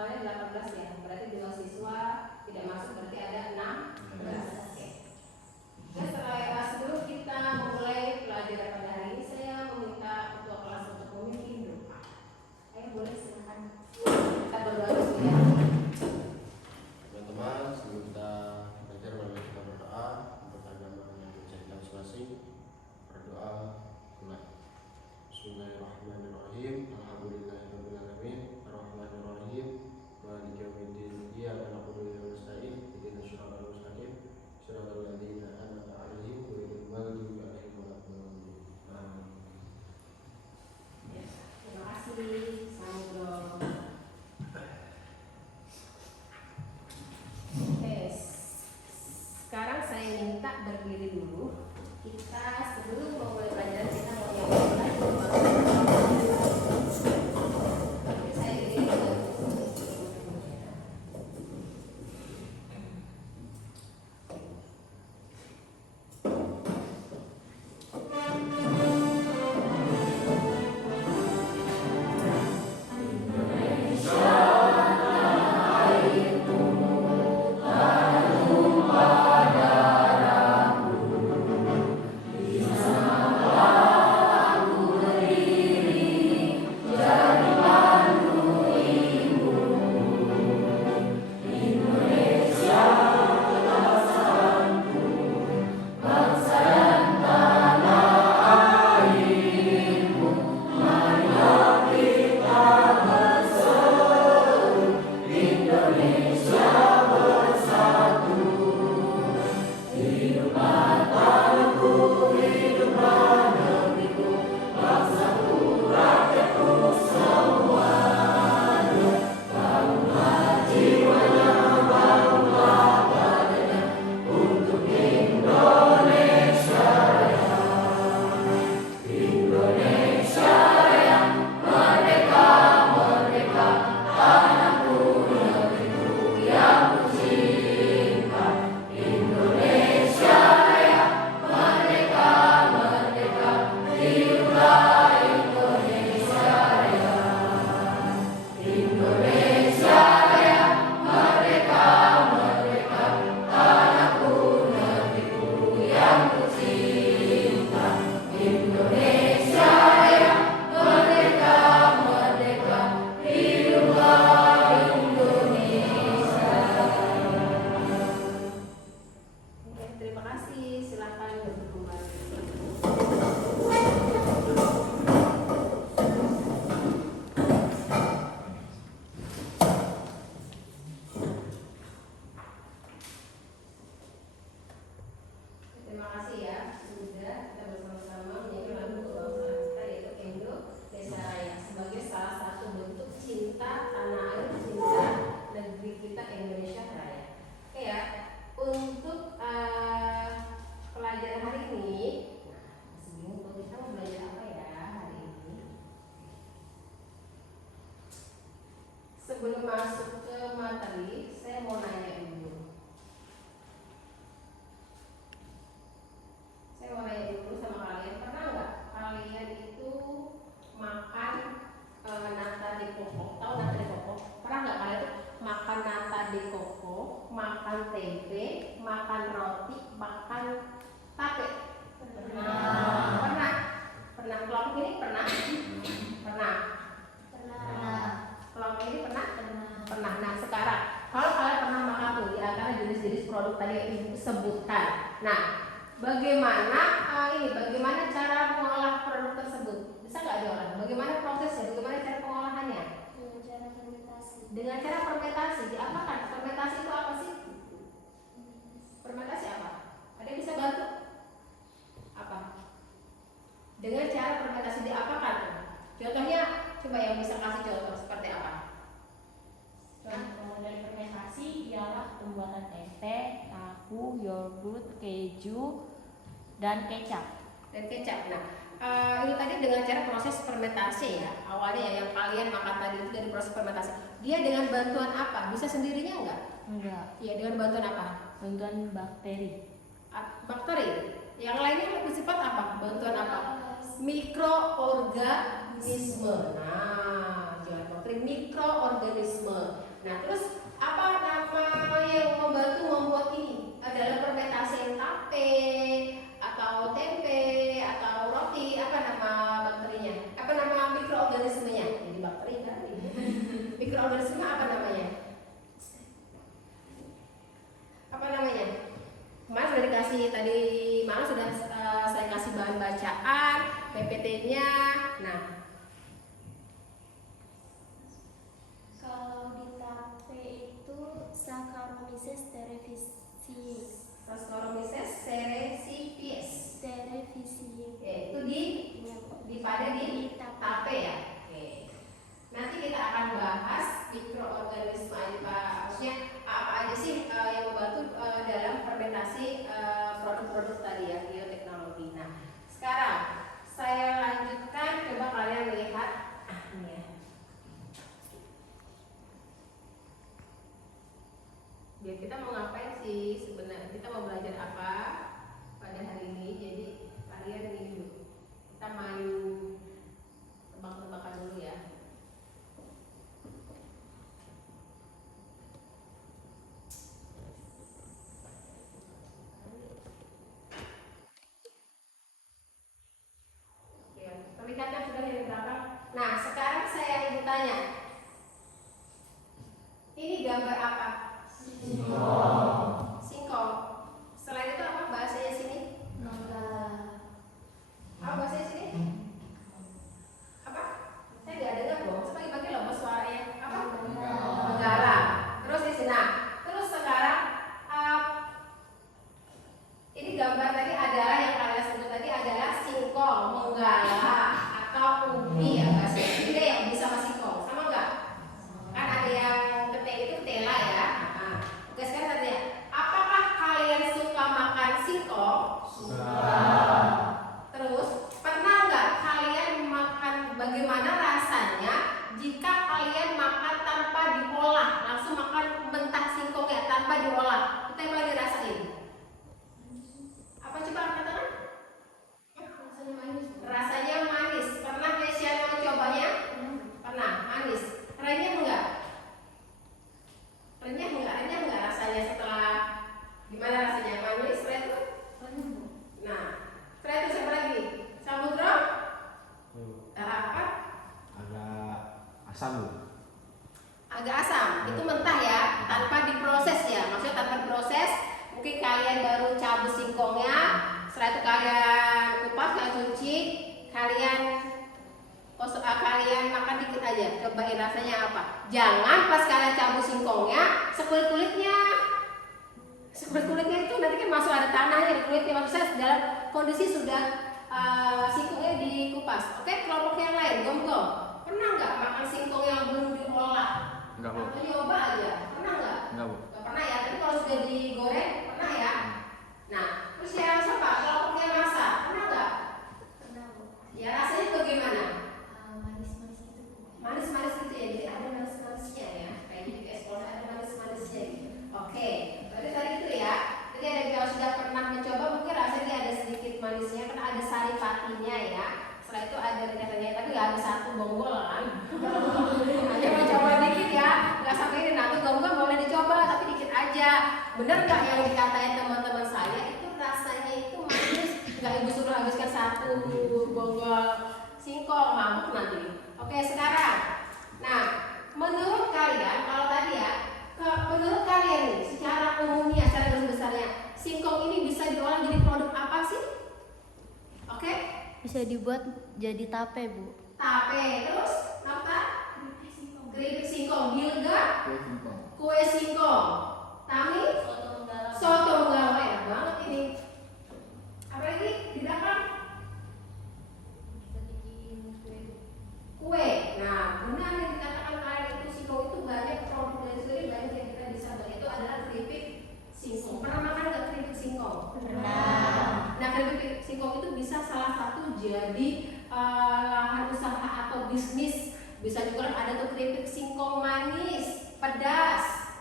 totalnya 18 ya. Berarti 2 siswa tidak masuk, berarti ada 16. Oke. Nah, sebelum kita memulai pelajaran pada hari ini, saya meminta ketua kelas untuk memimpin doa. Ayo boleh silakan. Kita berdoa dulu ya. Teman-teman, sebelum kita belajar, mari kita berdoa untuk agama yang kita masing-masing. Berdoa mulai. Bismillahirrahmanirrahim. Alhamdulillahirabbil alamin. Arrahmanirrahim. Maliki yaumiddin. Iyyaka na'budu wa iyyaka nasta'in. Ihdinas siratal mustaqim. Siratal ladzina an'amta 'alaihim ghairil maghdubi 'alaihim waladdallin. Amin. Terima kasih. Sambung. Oke. Sekarang saya minta berdiri dulu. Kita sebelum memulai pelajaran kita mau nyanyi saya diri dulu. Sebelum masuk ke materi, saya mau nanya dulu. Saya mau nanya dulu sama kalian, pernah nggak kalian itu makan nata de coco? Tahu nata de coco? Pernah nggak kalian makan nata de coco, makan tempe, makan roti, makan tape? Pernah. Pernah. Pernah. Kelompok ini pernah? Pernah. Kelompok ini pernah? Pernah. Nah sekarang, kalau kalian pernah makan tuh di antara jenis-jenis produk tadi yang ibu sebutkan, nah bagaimana bagaimana cara mengolah produk tersebut? Bisa nggak diolah? Bagaimana prosesnya? Bagaimana cara pengolahannya? Dengan cara fermentasi. Dengan cara fermentasi. Diapakan? Fermentasi itu apa sih? Fermentasi apa? Ada yang bisa bantu? Apa? Dengan cara fermentasi diapakan? Contohnya, coba yang bisa kasih contoh seperti apa? Contoh dari fermentasi ialah pembuatan tempe, tahu, yogurt, keju, dan kecap. Nah, ini tadi dengan cara proses fermentasi ya. Awalnya ya, yang kalian makan tadi itu dari proses fermentasi. Dia dengan bantuan apa? Bisa sendirinya enggak? Enggak. Iya, dengan bantuan apa? Bantuan bakteri. Bakteri. Yang lainnya lebih cepat apa? Bantuan apa? Mikroorganisme. Nah, jangan bakteri, mikroorganisme. mikroorganisme apa namanya? Apa namanya? Kemarin sudah dikasih, tadi malam sudah saya kasih bahan bacaan, PPT-nya. Nah, Kalau di tape itu Saccharomyces cerevisiae. Saccharomyces cerevisiae. Cerevisiae. Itu di pada di tape ya. Oke. Nanti kita akan bahas mikroorganisme apa, maksudnya apa aja sih yang membantu dalam fermentasi produk-produk tadi ya, bioteknologi. Nah, sekarang saya lanjutkan, coba kalian lihat ini ya. Biar kita mau ngapain sih sebenarnya, kita mau belajar apa pada hari ini. Jadi kalian ini dulu, kita main tebak-tebakan dulu ya. Oke, terlihat kan sudah di belakang. Nah, sekarang saya ingin tanya, ini gambar apa? Singkong. Selain itu apa bahasanya sini? Apa bahasanya sini? Apa? Saya nggak dengar dong. Sebagi-bagi loh suaranya. Apa? Menggala. Terus di sini. Nah, terus sekarang ini gambar tadi adalah yang kalian sebut tadi adalah singkong, menggala atau ubi ya bahasanya. Ini deh yang bisa sama singkong. Sama nggak? Kan ada yang ketek itu ketela ya. Nah, oke sekarang tanya, apakah kalian suka makan singkong? Terus pernah nggak kalian makan, bagaimana rasanya jika kalian makan tanpa diolah, langsung makan mentah singkongnya tanpa diolah? Kita yang lagi rasain. Apa coba katakan? Rasanya manis. Pernah Lesia mencobanya? Pernah, manis. Renyah enggak? Renyah enggak rasanya setelah, gimana rasanya? Manis, renyah? Nah, setelah itu siapa lagi? Samudra? Apa? Agak asam. Agak asam. Itu mentah ya, tanpa diproses ya. Maksudnya tanpa diproses. Mungkin kalian baru cabut singkongnya, setelah itu kalian kupas, kalian cuci, kalian makan dikit aja. Cobain rasanya apa. Jangan pas kalian cabut singkongnya, sekulit-kulitnya. Sekulit-kulitnya itu nanti kan masuk ada tanahnya di kulitnya. Maksudnya dalam kondisi sudah singkongnya dikupas. Oke, kelompok yang lain, gom-gom. Pernah nggak makan singkong yang belum diolah? Enggak, Bu. Atau nyoba aja? Pernah nggak? Enggak, Bu. Nggak pernah ya, tapi kalau sudah digoreng, pernah ya? Nah, terus yang siapa? Kelompoknya masak, pernah nggak? Ya rasanya bagaimana? Manis-manis gitu ya, jadi ada manis-manisnya ya. Kayak di ekspor ada manis-manisnya gitu. Oke, berarti tadi itu ya. Jadi ada yang sudah pernah mencoba, mungkin rasanya dia ada sedikit manisnya, karena ada sari patinya ya. Setelah itu ada katanya, tapi nggak ada satu bonggol kan? Hanya mencoba dikit ya, nggak sampai ini. Nah, tuh bonggol boleh dicoba, tapi dikit aja. Bener nggak yang dikatain teman-teman saya itu rasanya itu manis? Nggak ibu suruh habiskan satu bonggol singkong, mabuk nanti. Oke, sekarang, nah, menurut kalian, kalau tadi ya, menurut kalian nih, secara umumnya, secara garis besarnya, singkong ini bisa diolah jadi produk apa sih? Oke? Bisa dibuat jadi tape, Bu. Tape, terus apa? Keripik singkong, gilga, kue singkong, tami, soto menggala, enak banget ini. Apa lagi di belakang? Kue. Nah, benar yang dikatakan kalian itu singkong itu banyak produk dari sendiri, banyak yang kita bisa buat. Itu adalah keripik singkong. Pernah makan nggak keripik singkong? Pernah. Nah, keripik singkong itu bisa salah satu jadi lahan usaha atau bisnis. Bisa juga ada tuh keripik singkong manis, pedas,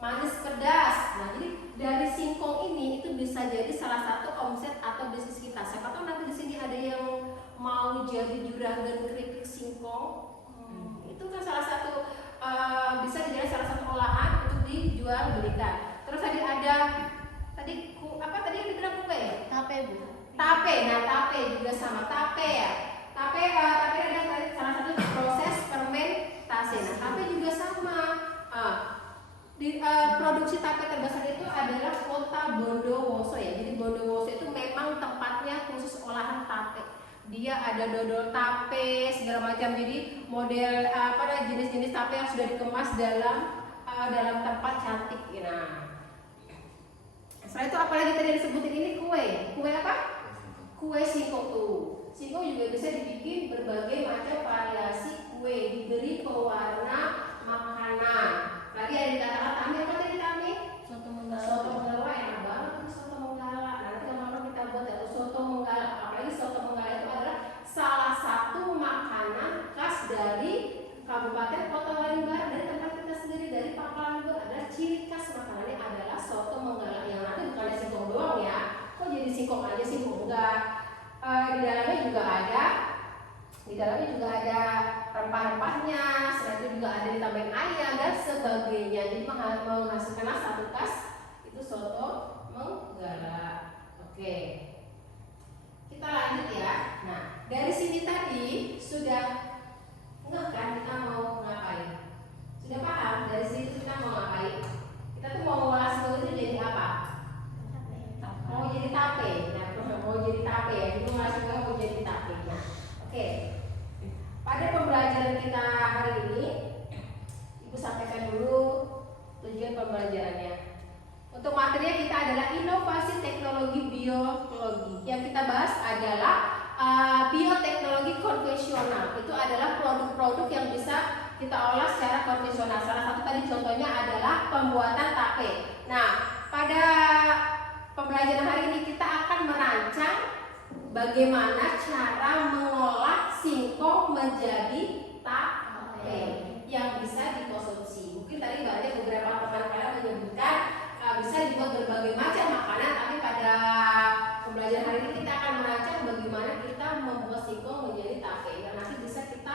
manis pedas. Nah, jadi dari singkong ini itu bisa jadi salah satu omset atau bisnis kita. Siapa tahu nanti di sini ada yang mau jadi juragan keripik singkong. Itu kan salah satu bisa dijadikan salah satu olahan untuk dijual belikan. Terus tadi ada apa tadi yang dibilang kue ya? Tape, Bu. Tape. Nah, tape juga sama tape ya. Tape ada tadi salah satu proses fermentasi. Nah, tape juga sama. Produksi tape terbesar itu adalah kota Bondowoso ya. Jadi Bondowoso itu memang tempatnya khusus olahan tape. Dia ada dodol tape segala macam. Jadi model jenis-jenis tape yang sudah dikemas dalam tempat cantik. Nah, setelah itu apalagi tadi disebutin ini kue apa? Kue singkong tuh. Singkong juga bisa dibikin berbagai macam variasi kue, diberi pewarna makanan. Tadi ada dikatakan Tami apa tadi Tami? Soto Menggala. Soto Menggala enak banget tuh soto Menggala. Nanti lama-lama kita buat ya soto Menggala. Apalagi soto Menggala itu adalah salah satu makanan khas dari Kabupaten Kota Waringin Barat, dari tempat kita sendiri, dari Pangkalan Bogor. Adalah ciri khas makanannya adalah soto Menggala yang nanti bukannya singkong doang ya. Kok jadi singkong aja singkong enggak? Di dalamnya juga ada rempah-rempahnya, selain itu juga ada ditambahin ayam dan sebagainya. Jadi menghasilkan satu khas itu soto Menggala. Oke, kita lanjut ya. Nah, dari sini tadi sudah enggak kan kita mau ngapain? Sudah paham dari sini kita mau ngapain? Kita tuh mau ngolah singkong itu jadi apa? Mau jadi tape. Nah, mau jadi tape ya. Jadi ngolah singkong mau jadi tape. Nah, oke. Pada pembelajaran kita hari ini, Ibu sampaikan dulu tujuan pembelajarannya. Untuk materinya kita adalah inovasi teknologi biologi. Yang kita bahas adalah bioteknologi konvensional. Itu adalah produk-produk yang bisa kita olah secara konvensional. Salah satu tadi contohnya adalah pembuatan tape. Nah, pada pembelajaran hari ini kita akan merancang bagaimana cara mengolah singkong menjadi tape yang bisa dikonsumsi. Mungkin tadi banyak beberapa rekan kalian menyebutkan bisa dibuat berbagai macam makanan, tapi pada pembelajaran hari ini kita akan merancang bagaimana kita membuat singkong menjadi tape. Dan nanti bisa kita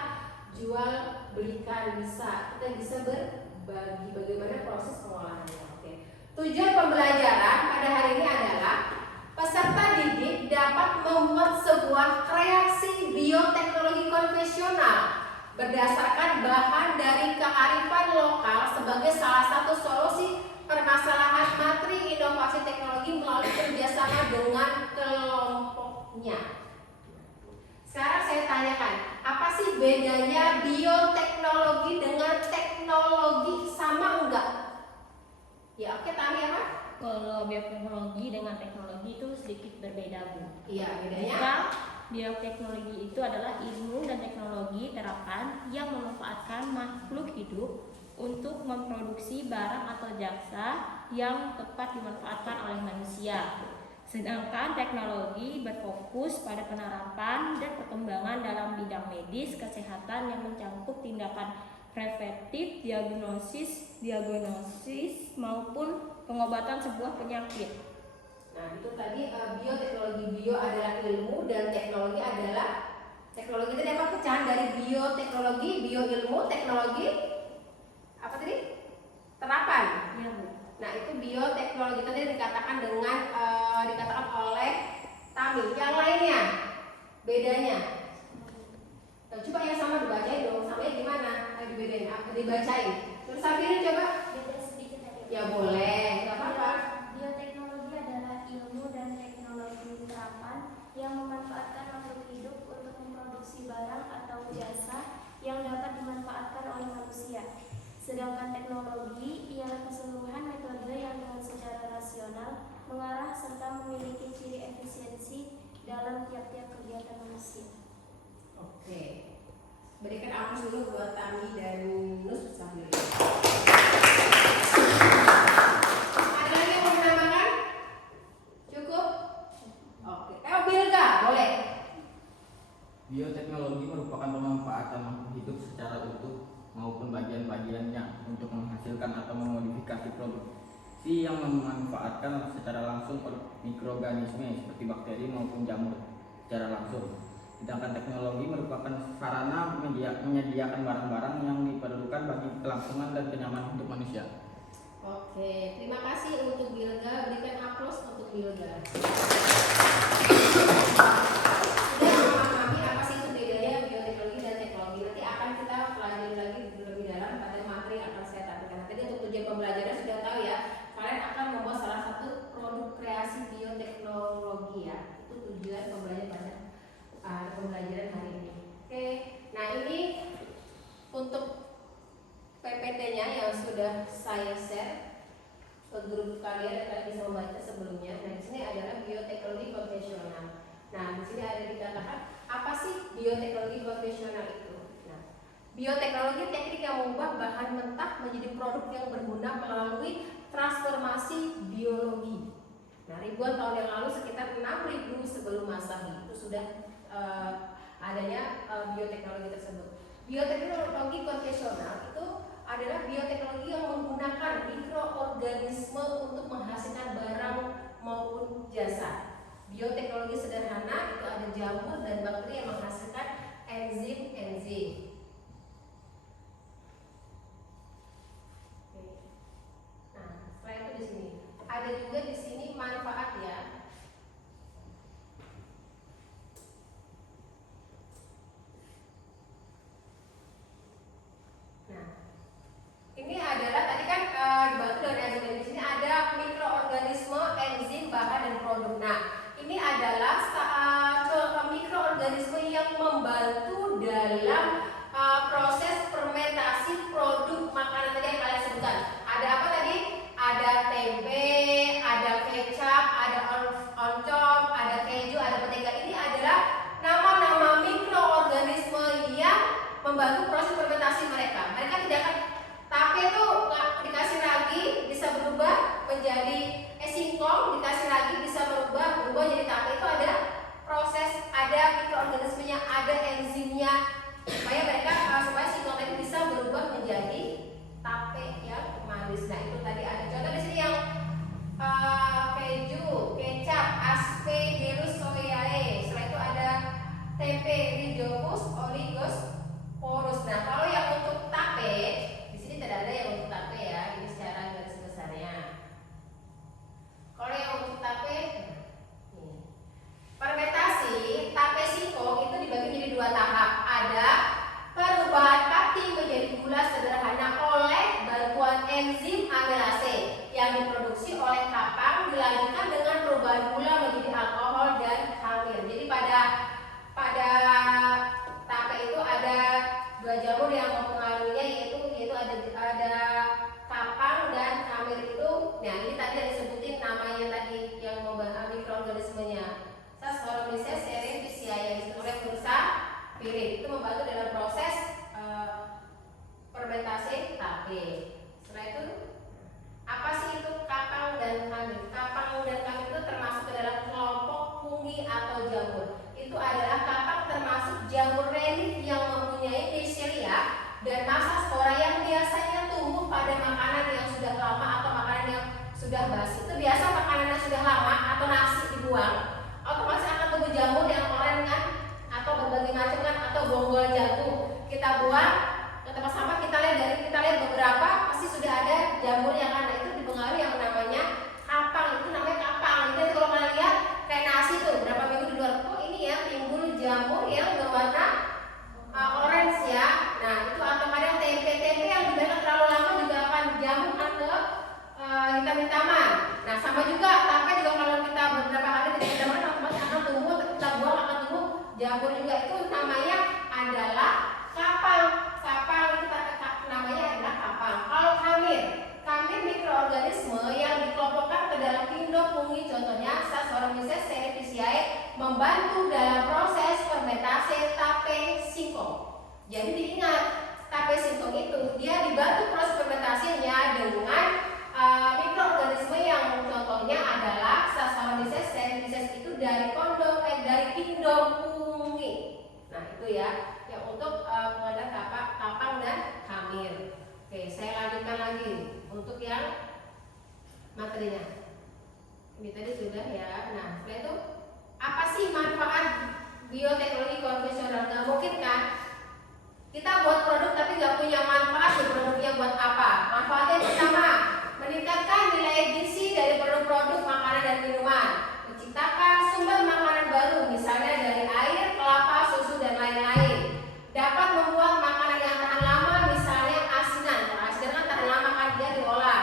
jual belikan, kita bisa berbagi bagaimana proses pengolahannya. Oke. Tujuan pembelajaran pada hari ini adalah peserta didik dapat membuat sebuah kreasi bioteknologi konvensional berdasarkan bahan dari kearifan lokal sebagai salah satu solusi permasalahan materi inovasi teknologi melalui kerjasama dengan kelompoknya. Sekarang saya tanyakan, apa sih bedanya bioteknologi dengan teknologi, sama enggak? Ya oke, Tami apa? Kalau bioteknologi dengan teknologi itu sedikit berbeda, Bu. Iya, bedanya? Maka bioteknologi itu adalah ilmu dan teknologi terapan yang memanfaatkan makhluk hidup untuk memproduksi barang atau jasa yang tepat dimanfaatkan oleh manusia. Sedangkan teknologi berfokus pada penerapan dan perkembangan dalam bidang medis, kesehatan yang mencakup tindakan preventif, diagnosis maupun pengobatan sebuah penyakit. Nah, itu tadi bioteknologi. Bio adalah ilmu dan teknologi adalah teknologi. Itu dapat pecahan dari bioteknologi, bioilmu, teknologi apa tadi? Terapan. Ya, Bu. Nah, itu bioteknologi tadi dikatakan dikatakan oleh Tami. Yang lainnya bedanya? Nah, coba yang sama dibacain dong. Samanya gimana? Dibedain, dibacain. Terus Safiri coba. Beda sedikit aja. Ya boleh, nggak apa-apa. Bioteknologi adalah ilmu dan teknologi terapan yang memanfaatkan makhluk hidup untuk memproduksi barang atau jasa yang dapat dimanfaatkan oleh manusia. Sedangkan teknologi ialah keseluruhan metode yang dengan secara rasional mengarah serta memiliki ciri efisiensi dalam tiap-tiap kegiatan manusia. Oke. Berikan aplaus dulu buat Tami dan Nus Safiri. Ada lagi yang mau menambahkan? Cukup? Oke. Bilga, boleh. Bioteknologi merupakan pemanfaatan makhluk hidup secara utuh maupun bagian-bagiannya untuk menghasilkan atau memodifikasi produksi yang memanfaatkan secara langsung mikroorganisme seperti bakteri maupun jamur secara langsung. Sedangkan teknologi merupakan sarana menyediakan barang-barang yang diperlukan bagi kelangsungan dan kenyamanan hidup manusia. Oke, terima kasih untuk Bilga. Berikan aplaus untuk Bilga. Sudah memahami apa sih itu bedanya bioteknologi dan teknologi. Nanti akan kita pelajari lagi lebih dalam pada materi yang akan saya tampilkan. Tadi untuk tujuan pembelajaran sudah tahu ya, kalian akan membuat salah satu produk kreasi bioteknologi ya. Itu tujuan pembelajaran pembelajaran hari ini. Oke, nah ini untuk PPT-nya yang sudah saya share ke grup kalian, kalian bisa membaca sebelumnya. Nah, di sini adalah bioteknologi konvensional. Nah, di sini ada dikatakan apa sih bioteknologi konvensional itu? Nah, bioteknologi teknik yang mengubah bahan mentah menjadi produk yang berguna melalui transformasi biologi. Nah, ribuan tahun yang lalu sekitar 6.000 sebelum Masehi itu sudah adanya bioteknologi tersebut. Bioteknologi konvensional itu adalah bioteknologi yang menggunakan mikroorganisme untuk menghasilkan barang maupun jasa. Bioteknologi sederhana itu ada jamur dan bakteri yang menghasilkan enzim-enzim. Nah, setelah itu di sini ada juga di sini manfaat ya. Nah, ini adalah tadi kan dibantu dari enzim. Di sini ada mikroorganisme, enzim, bahan dan produk. Nah, ini adalah mikroorganisme yang membantu dalam proses fermentasi produk makanan tadi yang kalian sebutkan. Ada apa tadi? Ada tempe, ada kecap, ada oncom, ada keju, ada mentega. Ini adalah nama-nama mikroorganisme yang membantu proses fermentasi mereka. Mereka tidak akan tape itu dikasih ragi bisa berubah menjadi singkong, dikasih ragi bisa berubah jadi tape. Itu ada proses, ada mikroorganismenya, ada enzimnya supaya singkong itu bisa berubah menjadi tape yang manis. Nah, itu tadi ada contoh di sini yang keju, kecap, Aspergillus soyae. Setelah itu ada tempe, Rhizophus oligosporus. Nah, kalau yang untuk tape di sini tidak ada yang untuk tape ya. Ini secara garis besarnya. Kalau yang untuk tape, fermentasi tape singkong itu dibagi menjadi 2 tahap. Ada perubahan pati menjadi gula sederhana oleh bantuan enzim amilase yang diproduksi oleh kapang, dilanjutkan dengan perubahan gula menjadi alkohol dan khamir. Jadi pada tape itu ada 2 jamur yang mempengaruhinya yaitu ada kapang dan khamir itu. Nah, ini tadi ada disebutin namanya tadi yang membantu mikroorganismenya. Saccharomyces cerevisiae yang disebut oleh pirit itu membantu dalam proses fermentasi tape. Setelah itu apa sih itu kapang dan khamir? Kapang dan khamir itu termasuk ke dalam kelompok fungi atau jamur. Itu adalah kapang termasuk jamur relief yang mempunyai Neisseria dan masa spora yang biasanya tumbuh pada makanan yang sudah lama atau makanan yang sudah basi. Itu biasa makanan yang sudah lama atau nasi dibuang, otomatis akan tumbuh jamur yang oren kan, atau berbagai macam kan, atau bonggol jagung kita buang ke tempat sampah, kita lihat beberapa pasti sudah ada jamur yang ada. Itu dipengaruhi yang namanya kapang. Itu namanya kapang. Itu kalau kalian lihat kayak nasi tuh berapa minggu di luar, kok ini ya timbul jamur yang berwarna orange ya. Nah, itu atau kadang tempe yang dibiarkan terlalu lama juga akan jamur ke hitam-hitaman. Nah, sama juga tape juga kalau kita beberapa hari tidak hitam-hitaman otomatis akan tumbuh, kita buang akan tumbuh jamur juga. Itu namanya adalah kapang. Kapang itu namanya adalah kapang. Kalau khamir mikroorganisme yang dikelompokkan ke dalam kingdom fungi, contohnya Saccharomyces cerevisiae, membantu dalam proses fermentasi tape singkong. Jadi diingat, tape singkong itu dia dibantu proses fermentasinya dengan mikroorganisme yang contohnya adalah Saccharomyces cerevisiae itu dari kingdom fungi. Nah, itu ya yang untuk pengadaan kapang dan khamir. Oke, saya lanjutkan lagi untuk yang materinya. Ini tadi sudah ya. Nah, setelah itu apa sih manfaat bioteknologi konvensional? Gak mungkin kan kita buat produk tapi gak punya manfaat. Produknya buat apa? Manfaatnya pertama, meningkatkan nilai gizi dari produk-produk makanan dan minuman, menciptakan sumber makanan baru misalnya dari air, kelapa, susu dan lain-lain. Dapat membuat makanan yang tahan lama, misalnya asinan. Asinan kan tahan lama kan, dia diolah.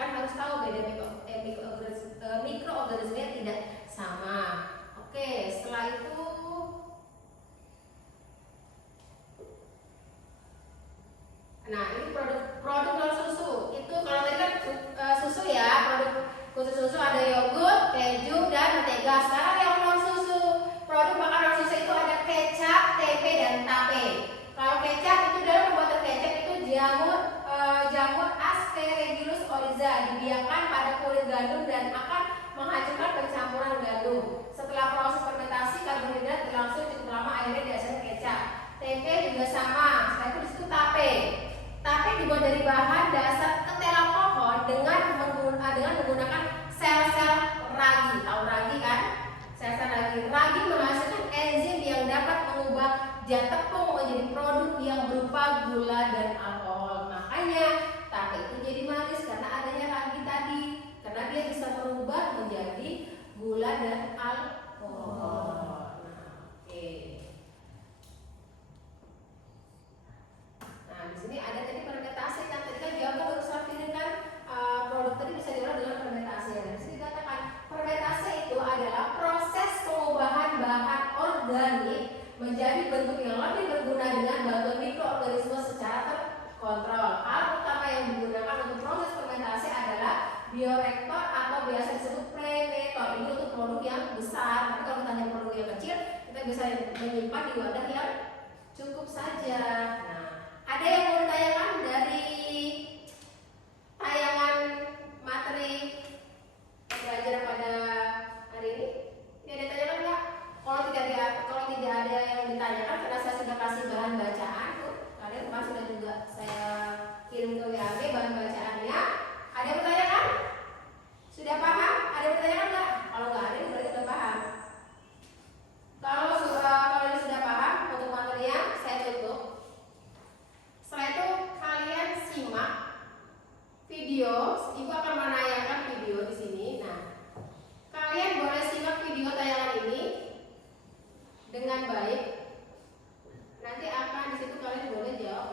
kan harus tahu beda mikroorganisme tidak sama. Oke, setelah itu nah ini produk non susu. Itu kalau tadi kan susu ya, produk khusus susu ada yogurt, keju, dan mentega. Sekarang yang non susu, produk makanan non susu itu ada kecap, tempe, dan tape. Kalau kecap itu dalam pembuatan kecap itu jamur Aspergillus oryza dibiarkan pada kulit gandum dan akan menghancurkan pencampuran gandum. Setelah proses fermentasi, karbohidrat berlangsung cukup lama, akhirnya dihasilkan kecap. Tempe juga sama. Setelah itu disitu tape. Tape dibuat dari bahan dasar ketela pohon dengan menggunakan sel-sel ragi. Tahu ragi kan? Sel-sel ragi. Ragi menghasilkan enzim yang dapat mengubah zat tepung menjadi produk yang berupa gula dan alkohol. Makanya tape itu jadi manis karena adanya ragi tadi. Karena dia bisa merubah menjadi gula dan alkohol. Oke. Nah, di sini ada tadi fermentasi kan, tadi kan jawaban baru saya pilihkan produk tadi bisa diolah dengan fermentasi. Dan di sini dikatakan fermentasi itu adalah proses pengubahan bahan organik menjadi bentuk yang lebih berguna dengan bantuan mikroorganisme secara terkontrol. Hal utama yang digunakan untuk proses fermentasi adalah bioreaktor atau biasa disebut premetor. Ini untuk produk yang besar. Tapi kalau kita hanya produk yang kecil, kita bisa menyimpan di wadah yang cukup saja. Nah, ada yang mau ditanyakan dari tayangan materi pembelajaran pada hari ini? Ini ada tanyakan nggak? Kalau tidak ada yang ditanyakan, karena saya sudah kasih bahan bacaan tuh. Kalian kemarin sudah juga saya kirim ke WAG bahan bacaannya. Ada yang bertanyakan? Sudah paham? Ada yang bertanyakan nggak? Kalau nggak ada, berarti sudah paham. Kalau ini sudah paham untuk materinya, saya tutup. Setelah itu kalian simak video. Ibu akan menayangkan video di sini. Nah, kalian boleh simak video tayangan ini dengan baik. Nanti akan di situ kalian boleh jawab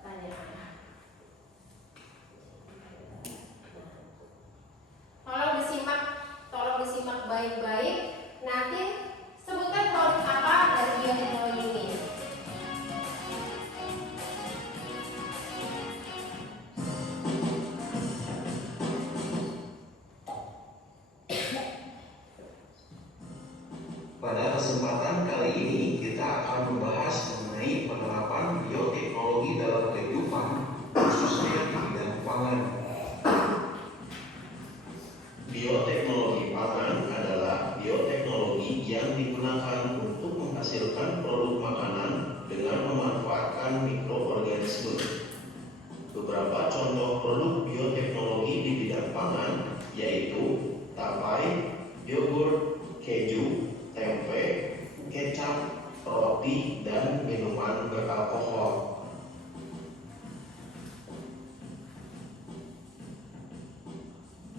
pertanyaan. Tolong disimak baik-baik. Nanti sebutkan produk apa dari bioteknologi ini. Pada kesempatan kali ini kita akan membahas mengenai penerapan bioteknologi dalam kehidupan, khususnya di bidang pangan. Bioteknologi pangan adalah bioteknologi yang digunakan untuk menghasilkan produk makanan dengan memanfaatkan mikroorganisme. Beberapa contoh produk bioteknologi di bidang pangan yaitu tapai, yogurt, keju, tempe, kecap, roti, dan minuman beralkohol.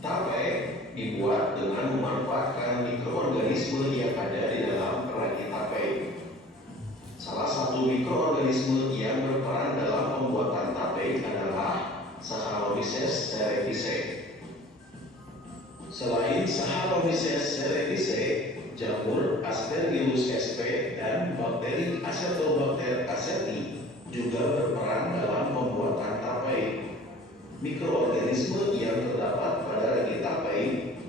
Tape dibuat dengan memanfaatkan mikroorganisme yang ada di dalam ragi tape. Salah satu mikroorganisme yang berperan dalam pembuatan tape adalah Saccharomyces cerevisiae. Selain Saccharomyces cerevisiae, jamur Aspergillus sp dan bakteri Acetobacter aceti juga berperan dalam pembuatan tape. Mikroorganisme yang terdapat pada ragi tape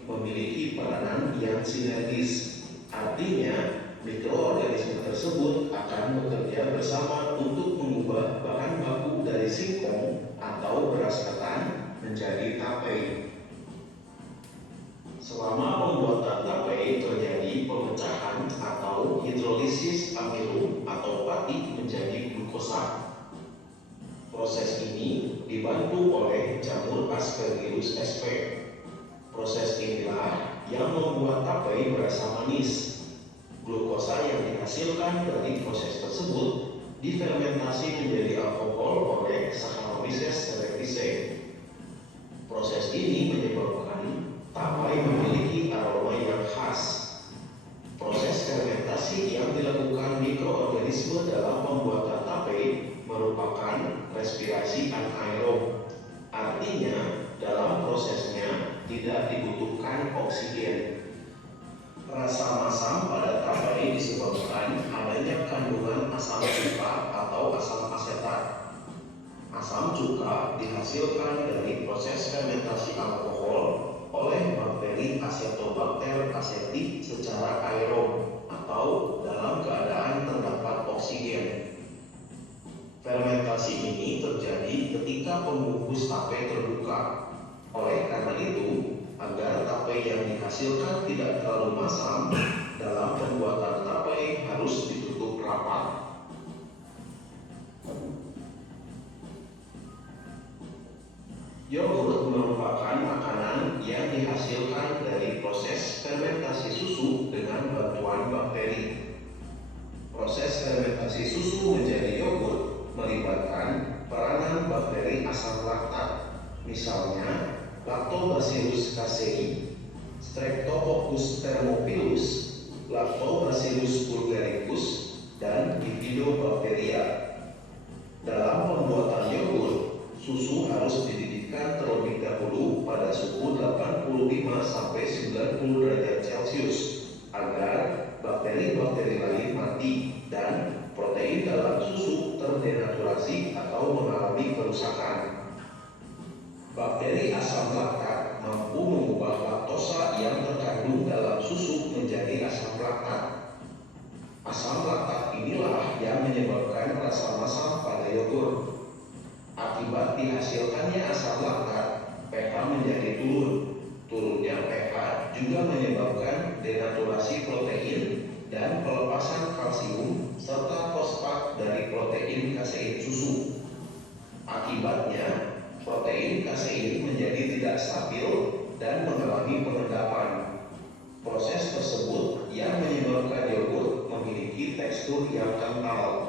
memiliki peranan yang sinergis. Artinya, mikroorganisme tersebut akan bekerja bersama untuk mengubah bahan baku dari singkong atau beras ketan menjadi tape. Selama pembuatan tape terjadi pemecahan atau hidrolisis amilum atau pati menjadi glukosa. Proses ini dibantu oleh jamur Aspergillus sp. Proses inilah yang membuat tape berasa manis. Glukosa yang dihasilkan dari proses tersebut difermentasi menjadi alkohol oleh Saccharomyces cerevisiae. Proses ini menyebabkan tape memiliki aroma yang khas. Proses fermentasi yang dilakukan mikroorganisme dalam pembuatan tape merupakan respirasi anaerob. Artinya, Dalam prosesnya tidak dibutuhkan oksigen. Rasa masam pada tapai disebabkan adanya kandungan asam cuka atau asam asetat. Asam cuka dihasilkan dari proses fermentasi alkohol oleh bakteri Acetobacter aceti secara aerob atau dalam keadaan terdapat oksigen. Fermentasi ini terjadi ketika pembungkus tape terbuka. Oleh karena itu, agar tape yang dihasilkan tidak terlalu masam, dalam pembuatan tape harus ditutup rapat. Yogurt merupakan makanan yang dihasilkan dari proses fermentasi susu dengan bantuan bakteri. Proses fermentasi susu menjadi yogurt melibatkan peranan bakteri asam laktat, misalnya Lactobacillus casei, Streptococcus thermophilus, Lactobacillus bulgaricus, dan Bifidobacteria. Dalam pembuatan yogurt, susu harus dididihkan terlebih dahulu pada suhu 85–90 derajat Celcius agar bakteri-bakteri lain mati dan protein dalam susu terdenaturasi atau mengalami kerusakan. Bakteri asam laktat mampu mengubah laktosa yang terkandung dalam susu menjadi asam laktat. Asam laktat inilah yang menyebabkan rasa masam pada yogurt. Akibat dihasilkannya asam laktat, pH menjadi turun. Turunnya pH juga menyebabkan denaturasi protein dan pelepasan kalsium serta fosfat dari protein kasein susu. Akibatnya, protein kasein menjadi tidak stabil dan mengalami pengendapan. Proses tersebut yang menyebabkan yogurt memiliki tekstur yang kental.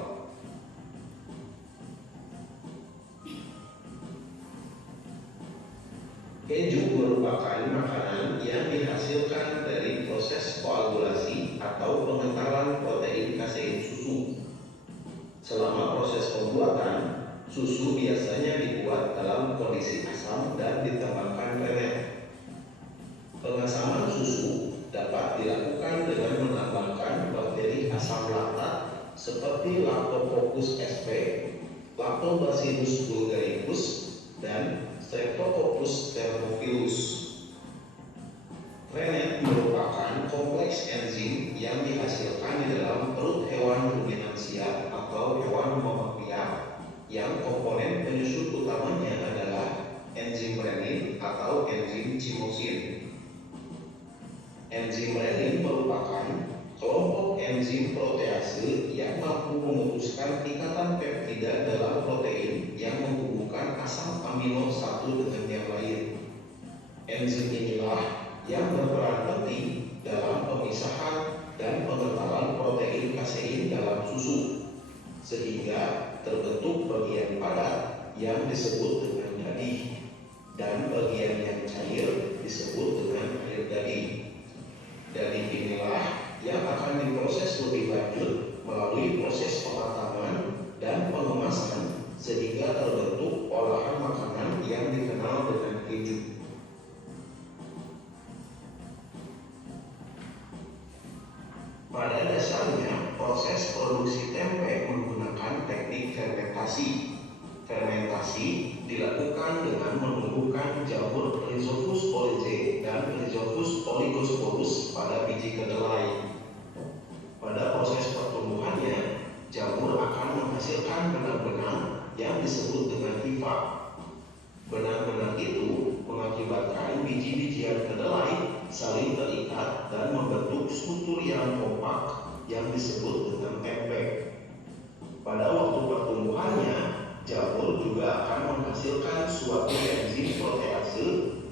Keju merupakan makanan yang dihasilkan dari proses koagulasi atau pengentalan protein kasein susu. Selama proses pembuatan, susu biasanya dibuat dalam kondisi asam dan ditambahkan rennet. Pengasaman susu dapat dilakukan dengan menambahkan bakteri asam laktat seperti Lactococcus sp, Lactobacillus bulgaricus, dan Streptococcus thermophilus. Rennet merupakan kompleks enzim yang dihasilkan di dalam perut hewan ruminansia atau hewan mammifera, yang komponen penyusun utamanya adalah enzim renin atau enzim chymosin. Enzim renin merupakan kelompok enzim protease yang mampu memutuskan ikatan peptida dalam protein yang menghubungkan asam amino satu dengan yang lain. Enzim inilah yang berperan penting dalam pemisahan dan pengentalan protein kasein dalam susu, sehingga terbentuk bagian padat yang disebut dengan dadih dan bagian yang cair disebut dengan air dadih. Dadih inilah yang akan diproses lebih lanjut melalui proses pematangan dan pengemasan sehingga terbentuk olahan makanan yang dikenal dengan keju. Pada dasarnya, proses produksi tempe menggunakan teknik fermentasi. Fermentasi dilakukan dengan menumbuhkan jamur Rhizopus oryzae dan Rhizopus oligosporus pada biji kedelai. Pada proses pertumbuhannya, jamur akan menghasilkan benang-benang yang disebut dengan hifa. Benang-benang itu mengakibatkan biji-bijian kedelai saling terikat dan membentuk struktur yang kompak yang disebut dengan tempe. Pada waktu pertumbuhannya, jamur juga akan menghasilkan suatu enzim protease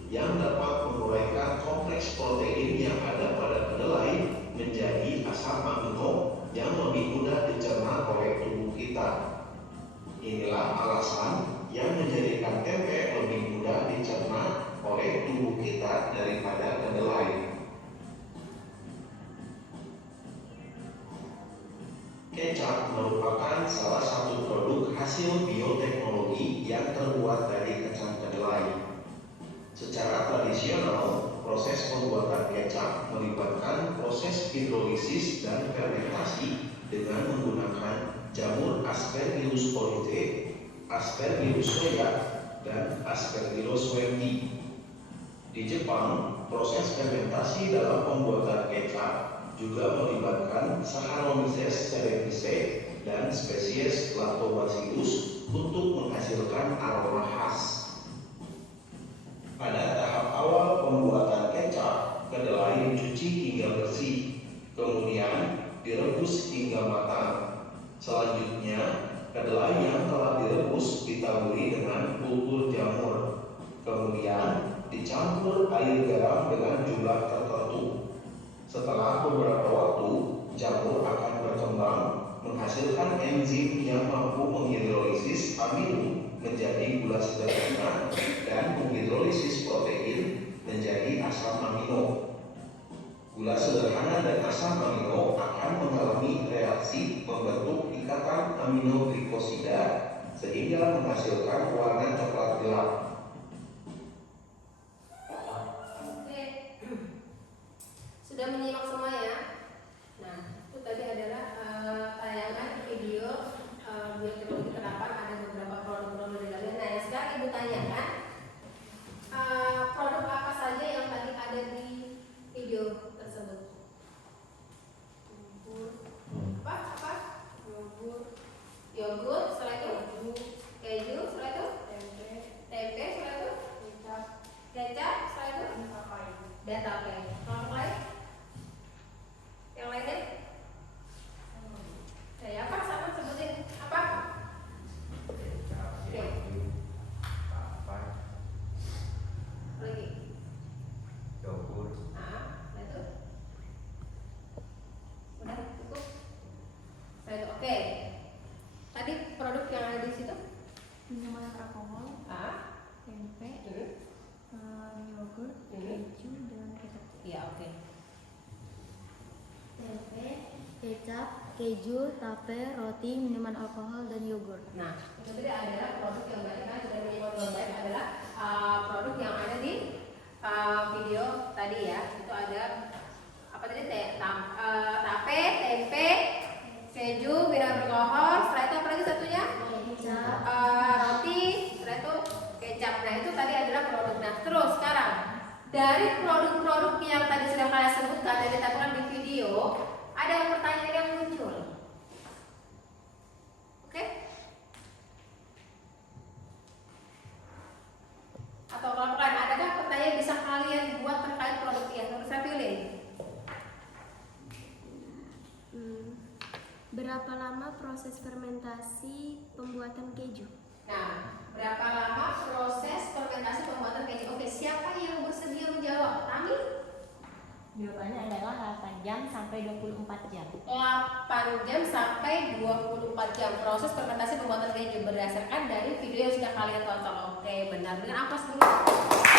yang dapat menguraikan kompleks protein yang ada pada kedelai menjadi asam amino yang lebih mudah dicerna oleh tubuh kita. Inilah alasan yang menjadikan tempe lebih mudah dicerna oleh tubuh kita daripada kedelai. Kecap merupakan salah satu produk hasil bioteknologi yang terbuat dari kacang kedelai. tradisional, proses pembuatan kecap melibatkan proses hidrolisis dan fermentasi dengan menggunakan jamur Aspergillus oryzae, Aspergillus soya, dan Aspergillus wiemki. Di Jepang, proses fermentasi dalam pembuatan kecap juga melibatkan Saccharomyces cerevisiae dan spesies Lactobacillus untuk menghasilkan aroma khas. Pada tahap awal pembuatan kecap, kedelai dicuci hingga bersih, kemudian direbus hingga matang. Selanjutnya, kedelai yang telah direbus ditaburi dengan kultur jamur, kemudian dicampur air garam dengan jumlah tertentu. Setelah beberapa waktu, jamur akan berkembang menghasilkan enzim yang mampu menghidrolisis amino menjadi gula sederhana dan menghidrolisis protein menjadi asam amino. Gula sederhana dan asam amino akan mengalami reaksi membentuk ikatan aminoglikosida sehingga menghasilkan warna coklat gelap. Oke, sudah menyimak semua ya. Nah, itu tadi adalah tayangan video bioteknologi terapan, ada beberapa produk-produk di dalamnya. Nah, yang sekarang ibu tanyakan, produk apa saja yang tadi ada di video tersebut? Yogurt, setelah itu keju, setelah itu tempe, setelah itu kecap, setelah itu dan tape. Kalau lain? Yang lainnya? Ya, apa? Sama sebutin apa? Oke. Lagi. Nah itu. Udah cukup. Saya itu oke. Tadi produk yang ada di situ? Minuman beralkohol, tempe, yogurt, keju, dan kecap. Iya, oke. Tempe, kecap, keju, tape, roti, minuman alkohol, dan yogurt. Nah, itu tadi adalah produk yang tadi kan sudah menyimak dengan baik, adalah produk yang ada di video tadi ya. Itu ada apa tadi? Tape, tempe, keju, minuman beralkohol. Setelah itu apa lagi satunya? Kecap, Roti. Setelah itu kecap. Nah, itu tadi adalah produk. Nah, terus sekarang dari produk-produk yang tadi sudah kalian sebutkan dan ditampilkan di video, ada pertanyaan yang muncul. Oke? Atau kalau kalian adakah pertanyaan yang bisa kalian buat terkait produk yang harus saya pilih? Berapa lama proses fermentasi pembuatan keju? Nah, berapa lama proses fermentasi pembuatan keju? Oke, siapa yang bersedia menjawab? Tami? Jawabannya adalah 8 jam sampai 24 jam. 8 jam sampai 24 jam proses fermentasi pembuatan keju berdasarkan dari video yang sudah kalian tonton. Oke, benar. Dengan apa sebelum? Oke,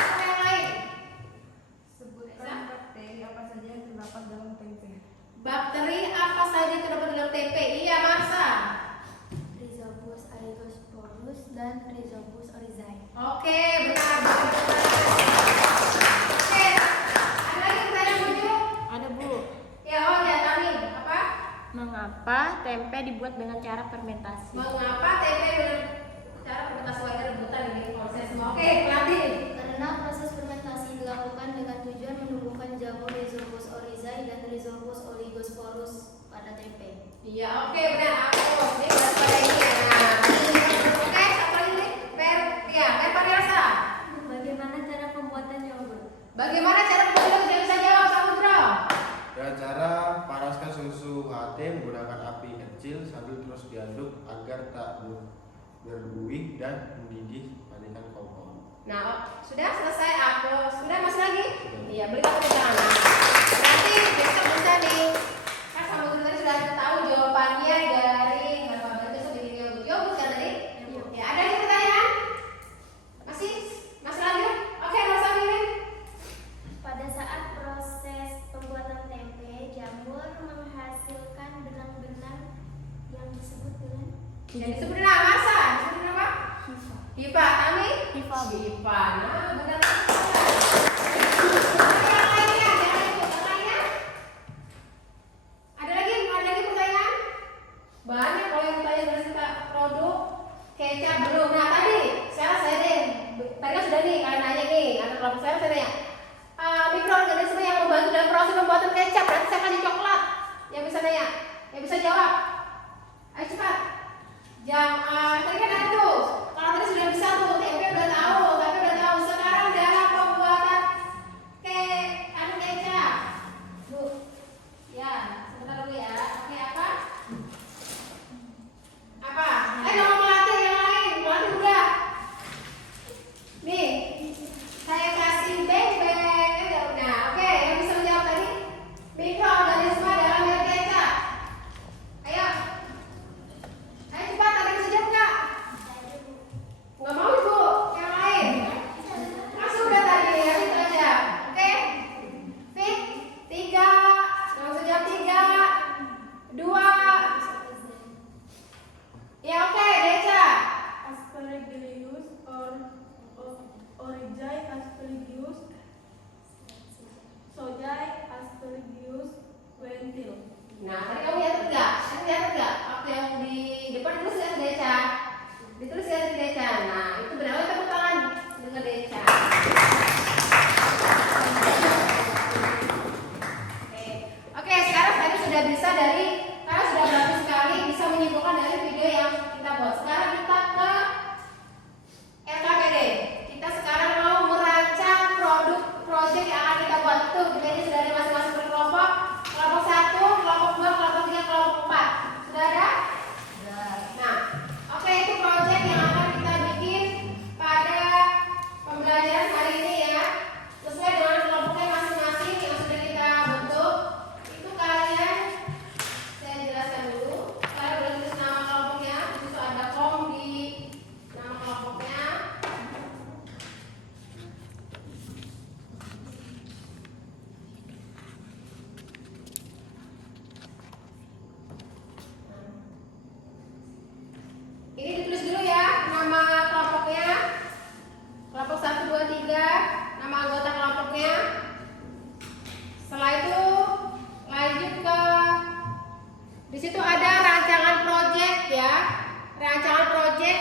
apa yang lain? Sebutkan bakteri apa saja yang terdapat dalam tempe. Bakteri apa saja yang terdapat dalam tempe? Iya, Marsa. Rhizopus oligosporus dan Rhizopus oryzae. Oke, benar. Oke, ada lagi pertanyaan muncul? Ada Bu. Ya, ya, Tami. Apa? Mengapa tempe dibuat dengan cara fermentasi? Mengapa tempe dengan cara fermentasi wajar rebutan ini proses semua? Oke, pelatih. Karena proses fermentasi dilakukan dengan tujuan menumbuhkan jamur Rhizopus oryzae dan Rhizopus oligosporus pada tempe. Iya, oke, benar. Aku ini berat pada ini ya. Oke, satu lagi nih. Veriasa. Bagaimana cara pembuatan yogurt? Bagaimana cara membuat yang bisa jawab, Samudra? Ya, cara panaskan susu HT menggunakan api kecil sambil terus diaduk agar tak berbuih dan mendidih pastikan kompor. Nah, sudah selesai aku. Sudah masih lagi? Iya, beli tahu di sana. Nanti besok bisa nih. Kan Samudra tadi sudah tahu jawabannya dari berapa besok bikin yogurt kan tadi? Ya, ada lagi pertanyaan? Masih lanjut? Oke, nggak usah pilih. Pada saat proses pembuatan tempe, jamur menghasilkan benang-benang yang disebut dengan Yang disebut nama masa? Disebut apa? hifa. Hifa, Tami? Hifa, Bu. Sipa. Nah, benar. Yang lainnya, yang lainnya. Ada lagi pertanyaan? Banyak kalau yang tanya dari produk kecap belum. Nah tadi, sekarang saya deh. Tadi kan sudah nih, kalian nanya nih. Anak kelompok saya nanya. Mikroorganisme yang membantu dalam proses pembuatan kecap. Berarti saya kasih coklat. Yang bisa nanya, yang bisa jawab. Ayo cepat. Tadi kan ada tuh. Kalau tadi sudah bisa tuh, tempe udah tahu, tapi udah tahu. Sekarang dalam pembuatan kecap. Bu, ya, sebentar dulu ya. Oke, apa? Apa? Jangan melatih yang lain. Melatih udah. Nih, saya kasih beng-beng. Nah, oke, yang bisa menjawab tadi mikroorganisme dalam air kecap. Ayo. Ayo cepat, ada yang bisa jawab nggak? Nggak mau ibu, yang lain. Langsung udah tadi ya, itu aja. Oke? Fit, 3. Yang bisa jawab 3, 2. Ya oke, Deca. Aspergillus oryzae, Aspergillus sojai, Aspergillus wentil. Nah, tadi kamu lihat nggak? Waktu yang di depan ditulis ya Deca. Ditulis ya Deca. Nah, itu benar tepuk tangan dengan Deca. Oke, sekarang tadi sudah bisa karena sudah bagus sekali bisa menyimpulkan dari video yang kita buat. Sekarang kita ke RKPD. Kita sekarang mau merancang proyek yang akan kita buat. Tuh, videonya sudah ada masing-masing berkelompok. Kelompok 1, kelompok 2, kelompok 3, kelompok 4. Sudah ada? Nah, oke, itu proyek yang akan kita bikin pada pembelajaran hari ini ya. Sesuai dengan kelompoknya masing-masing yang sudah kita bentuk. Itu kalian, saya jelaskan dulu. Kalian boleh tulis nama kelompoknya. Di situ ada form di nama kelompoknya. Ini ditulis dulu ya nama kelompoknya. Kelompok 1, 2, 3, nama anggota kelompoknya. Setelah itu lanjut ke di situ ada rancangan proyek ya. Rancangan proyek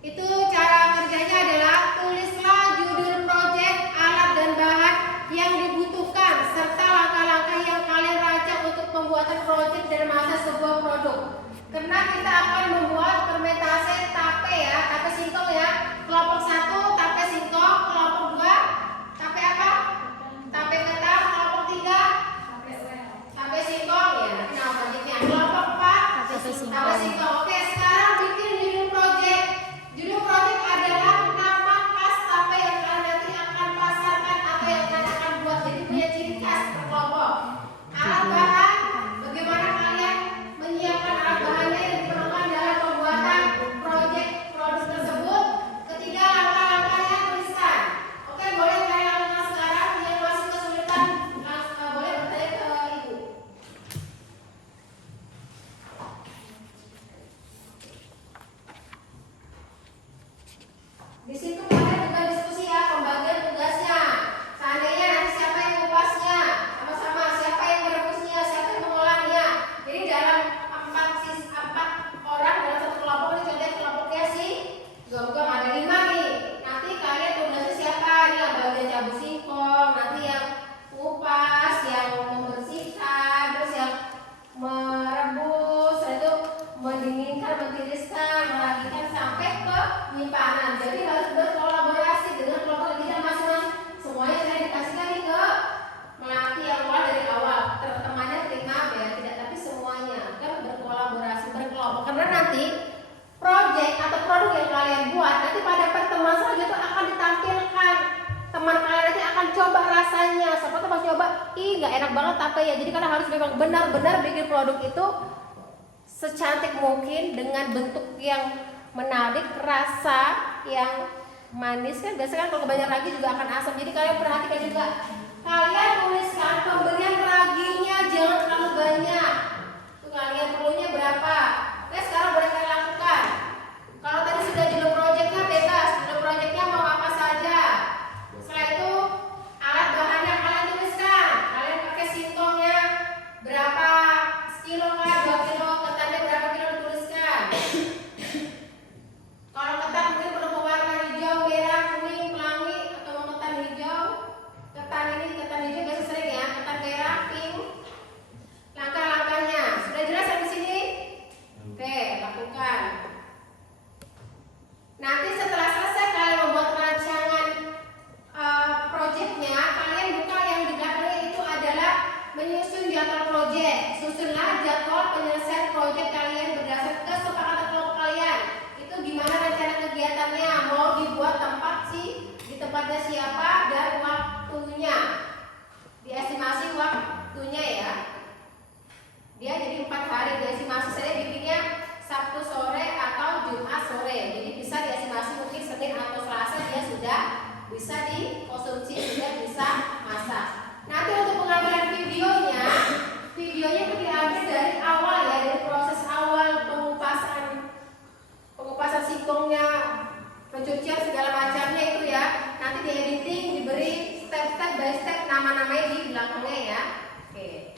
itu cara kerjanya adalah tulislah judul proyek, alat dan bahan yang dibutuhkan serta langkah-langkah yang kalian rancang untuk pembuatan proyek dan masa sebuah produk. Karena kita akan membuat fermentasi tape ya, tape singkong ya. Kelompok 1 tape singkong, kelompok 2 tape apa? Tape ketan, kelompok 3 tape singkong ya. Nanti nama proyeknya. Kelompok 4 Tape singkong. tape singkong. Oke, sekarang bikin judul proyek. Judul proyek adalah nama khas tape yang kalian nanti akan pasarkan atau yang kalian akan buat. Jadi punya ciri khas per kelompok. Alat bahan, bagaimana kalian menyiapkan alat bahannya yang diperlukan dalam pembuatan proyek produk tersebut. Ketiga, langkah-langkahnya tuliskan. Oke, boleh kalian lakukan sekarang. Yang masih kesulitan boleh bertanya ke ibu. Di situ kalian juga diskusi ya pembagian tugasnya. Seandainya nanti siapa yang ngupasnya, sama-sama siapa yang merebusnya, siapa yang mengolahnya. Jadi dalam 4 orang dalam satu kelompok, ini contohnya kelompoknya sih gom-gom ada 5 nih. Nanti kalian tugasnya siapa? Ini yang bagian cabut singkong, nanti yang ngupas, yang membersihkan, terus yang merebus, itu mendinginkan, mentiriskan, meragikan sampai ke penyimpanan. Jadi harus berkolaborasi dengan kelompok yang tidak masing-masing. Semuanya saya dikasihkan nih ke melati yang mulai dari awal. Temannya terima ya, tidak, tapi semuanya kan berkolaborasi, berkelompok. Karena nanti proyek atau produk yang kalian buat nanti pada pertemuan selanjutnya itu akan ditampilkan. Teman kalian nanti akan coba rasanya. Siapa tuh pas coba, ih nggak enak banget tape ya. Jadi kalian harus memang benar-benar bikin produk itu secantik mungkin dengan bentuk yang menarik, rasa yang manis kan biasanya kan kalau kebanyakan ragi juga akan asam. Jadi kalian perhatikan juga, kalian tuliskan pemberian raginya jangan terlalu banyak. Tuh kalian perlunya berapa? Oke, sekarang boleh kalian lakukan. Kalau tadi sudah judul proyeknya bebas, judul proyeknya mau pencucian segala macamnya itu ya. Nanti di editing diberi step by step nama-namanya di belakangnya ya. Oke.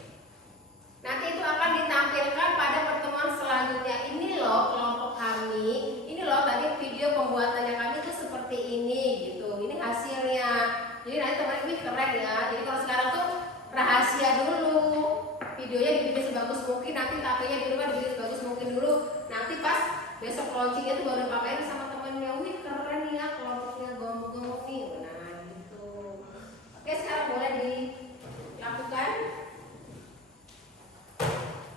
Nanti itu akan ditampilkan pada pertemuan selanjutnya. Ini loh kelompok kami. Ini loh tadi video pembuatannya kami itu seperti ini gitu. Ini hasilnya. Jadi nanti teman-teman ini keren ya. Jadi kalau sekarang tuh rahasia dulu. Videonya dibikin sebagus mungkin, nanti tampilnya di rumah dibikin sebagus mungkin dulu. Nanti pas besok launchingnya tuh baru dipakai sama temennya. Wih keren ya kelompoknya gomong-gomong nih. Nah gitu. Oke sekarang boleh dilakukan.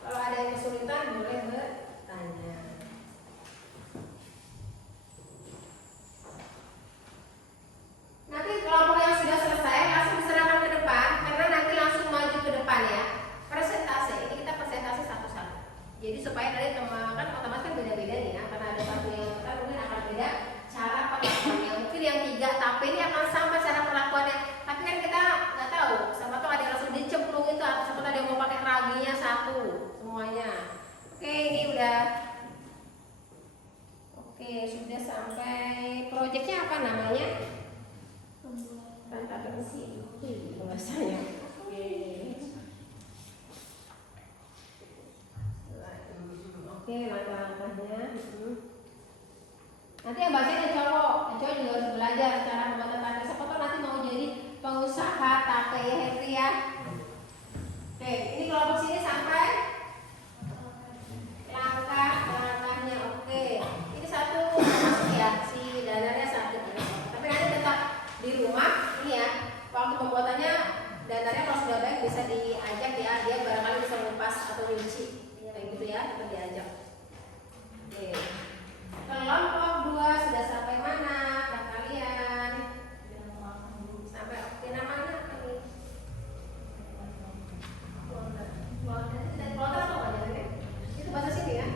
Kalau ada yang kesulitan boleh bertanya. Nanti kelompok yang sudah selesai langsung diserahkan ke depan karena nanti langsung maju ke depan ya. Presentasi ini kita presentasi satu-satu. Jadi supaya dari teman kan otomatis kan beda-beda nih ya karena ada satu yang kan mungkin akan beda cara perlakuannya. Mungkin yang 3 tape ini akan sama cara perlakuannya. Tapi kan kita nggak tahu. Sama tuh ada yang langsung dicemplung itu atau sama ada yang mau pakai raginya satu semuanya. Oke ini udah. Oke sudah sampai proyeknya apa namanya? Transparansi bahasanya. Oke langkah-langkahnya. Nanti yang baca yang cowok juga harus belajar cara membuat tape. Siapa tahu nanti mau jadi pengusaha tape ya Henry ya. Oke ini kelompok sini sampai langkahnya. Oke ini satu masuk ya si dananya satu. Tapi nanti tetap di rumah ini ya waktu pembuatannya dananya kalau sudah baik bisa diajak ya dia barangkali bisa mengupas atau nyuci kayak gitu ya kita diajak. Oke kelompok 2 sudah sampai mana kalian? Sampai oke namanya apa nih? Kloter atau apa ya? Itu bahasa sini ya?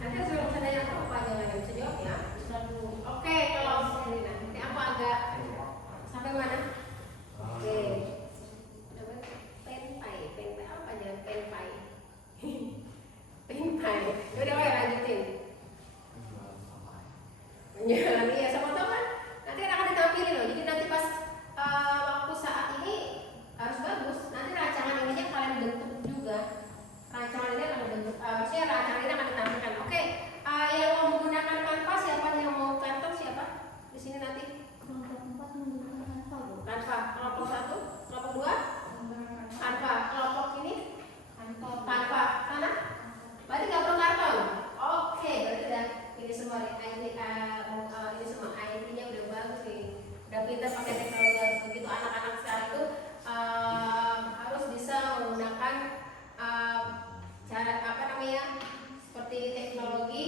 Nanti saya bisa tanya apa jangan bisa jawab ya. Oke, kalau ini nanti aku agak sampai mana? Oke. Penpai apa aja penpai? Penpai. Udah mau lanjutin. Menjualan iya sama tahu kan? Nanti akan ditampilin loh. Jadi nanti pas waktu saat ini harus bagus. Nanti rancangan ininya kalian bentuk juga. Rancangan ini akan bentuk. Maksudnya rancangan ini akan ditampilkan. Oke. Yang mau menggunakan Canva siapa yang mau Canva siapa? Di sini nanti. Kelompok 4 menggunakan Canva. Canva. Kelompok 1, kelompok 2. Canva. Kelompok ini. Canva. Sana? Berarti nggak perlu karton. Oke, berarti udah ini semua nih. Ini semua IT-nya udah bagus nih. Udah pintar pakai teknologi begitu anak-anak sekarang itu harus bisa menggunakan cara apa namanya? Seperti teknologi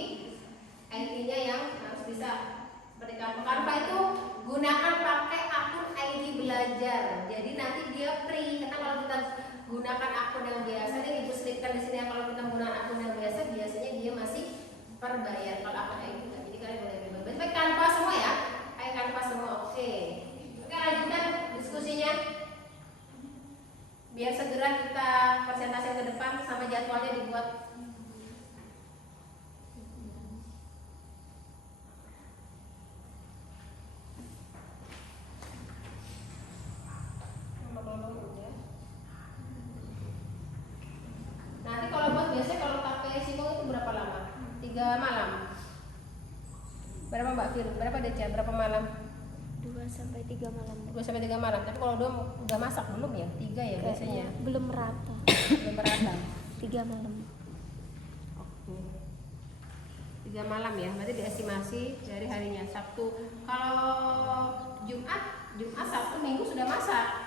ID-nya yang harus bisa seperti Canva itu gunakan pakai akun ID belajar. Jadi nanti dia free. Karena kalau kita gunakan akun yang biasa, ini ibu selipkan di sini. Kalau kita menggunakan akun yang biasa, biasanya dia masih berbayar. Kalau akun ID enggak. Jadi kalian boleh bebas. Baik Canva semua ya. Ayo Canva semua. Oke. Oke lanjutkan diskusinya. Biar segera kita presentasi ke depan sampai jadwalnya dibuat. Nanti kalau buat biasanya kalau tape singkong itu berapa lama? 3 malam. Berapa Mbak Fir? Berapa Deca? Berapa malam? 2-3 malam. 2-3 malam. Tapi kalau udah masak belum ya? 3 ya biasanya. Belum merata. Belum merata. 3 malam. Oke. 3 malam ya. Berarti diestimasi dari harinya Sabtu. Kalau Jumat, Sabtu, Minggu sudah masak.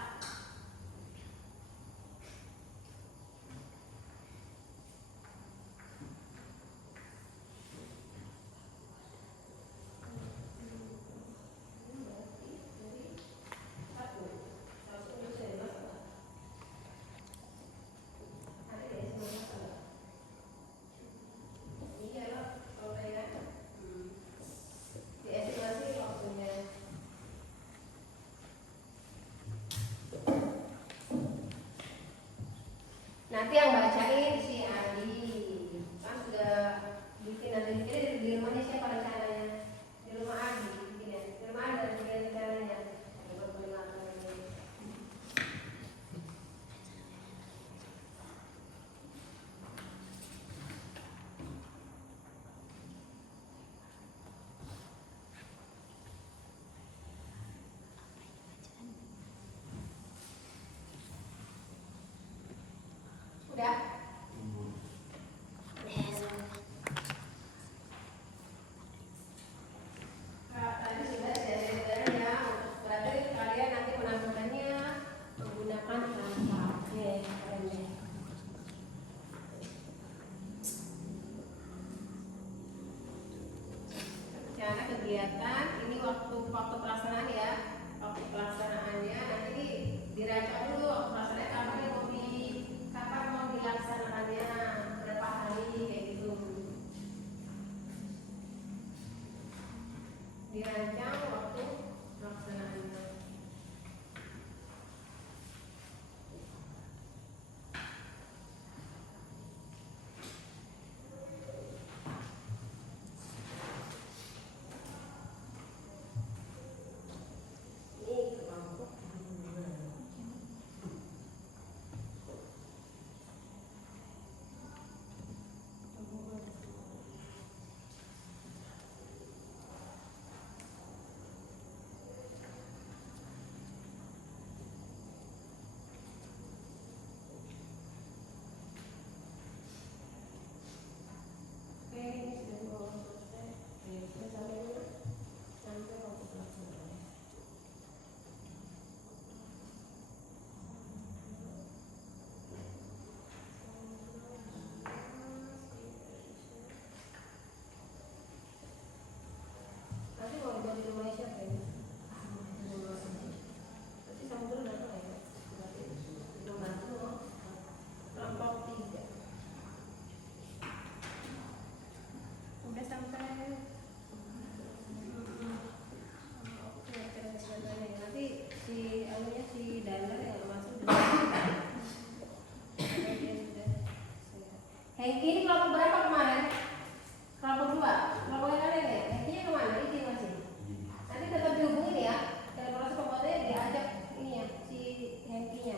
Nanti yang bacain si Adi kan sudah bikin nanti di rumahnya siapa? kegiatan, ini waktu pelaksanaan ya. Waktu pelaksanaannya nanti dirancang dulu waktu pelaksanaannya kapan mau dilaksanakannya, berapa hari kayak gitu. Dirancang waktu pelaksanaannya. Oke, ini sudah mau selesai. Sudah sampai dulu. Sampai waktu pelaksanaan. Nanti mau dibuat di rumah siapa ini? Nanti sama dulu datang ya. Berarti nomor dulu. Kelompok 3. Udah sampai. Oke, nanti si Dalar yang masuk. Hengki ini kelompok berapa kemarin? Kelompok 2. Kelompok yang lain ya? Hengkinya kemana? Ini masih. Nanti tetap dihubungin ya. Dalam proses pembuatannya diajak ini ya, si Hengkinya.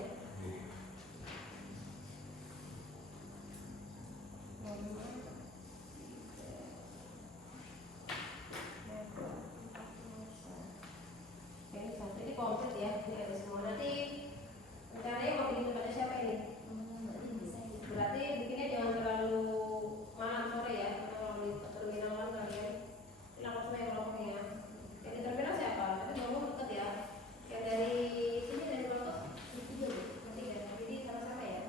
Ini komplit ya, ini ada semua. Nanti rencananya mau bikin kepada siapa ini? Berarti bikinnya jangan terlalu malam sore ya, karena kalau di terminal kan kalian hilang semua yang kelompoknya. Yang di terminal siapa? Tapi ngomong deket ya. Yang dari sini dari kelompok nanti ya, jadi sama-sama ya.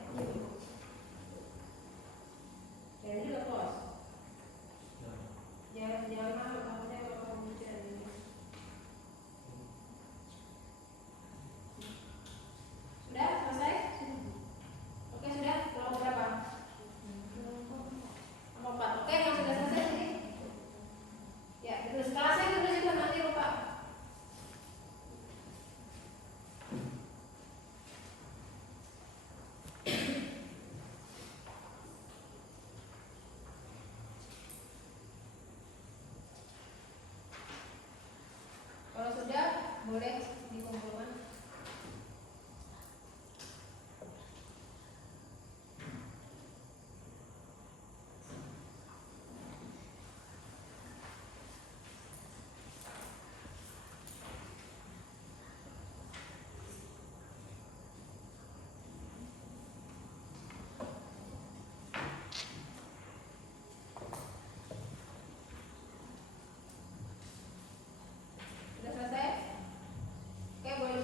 Dan ini juga pos. Jangan malu, takutnya kalau kamu bicara ini. Sudah selesai? Oke sudah, kelompok berapa? Kelompok 4. Oke, yang sudah selesai sini. Ya, terus kelasnya terus juga nanti lupa. Kalau sudah, boleh dikumpulkan. Sudah selesai? Oke, boleh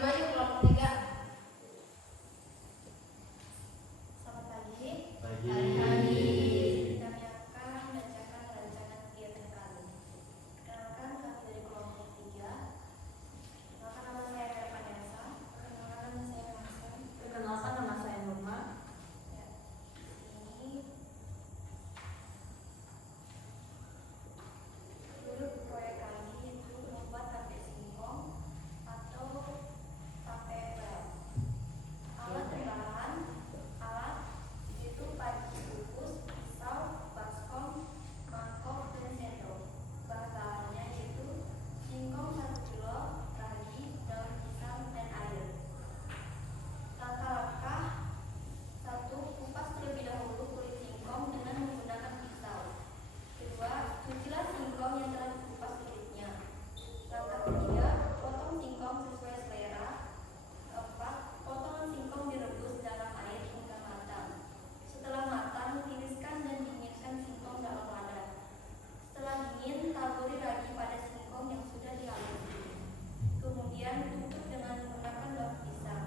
maju kelompok 3. Selamat pagi. Pagi. Kami akan membacakan rancangan kegiatan kami. Perkenalkan kami dari kelompok 3. Perkenalkan nama saya Vera Vanessa. Perkenalkan nama saya Masan. Perkenalkan nama saya Nurma. Ya, ini dulu proyek kami itu membuat tape singkong atau tape bel. Alat bahan alat itu panci kukus, pisau, baskom, mangkok, dan sendok. Bahan-bahannya yaitu singkong 1 kilo, ragi, daun pisang, dan air. Tata langkah 1. Kupas terlebih dahulu kulit singkong dengan menggunakan pisau. 2. Cucilah singkong yang telah dikupas kulitnya. Langkah 3. Potong singkong sesuai selera. 4. Potongan singkong direbus dalam air hingga matang. Setelah matang, tiriskan dan dinginkan singkong dalam wadah. Setelah dingin, taburi ragi pada singkong yang sudah dihalusi. Kemudian tutup dengan menggunakan daun pisang.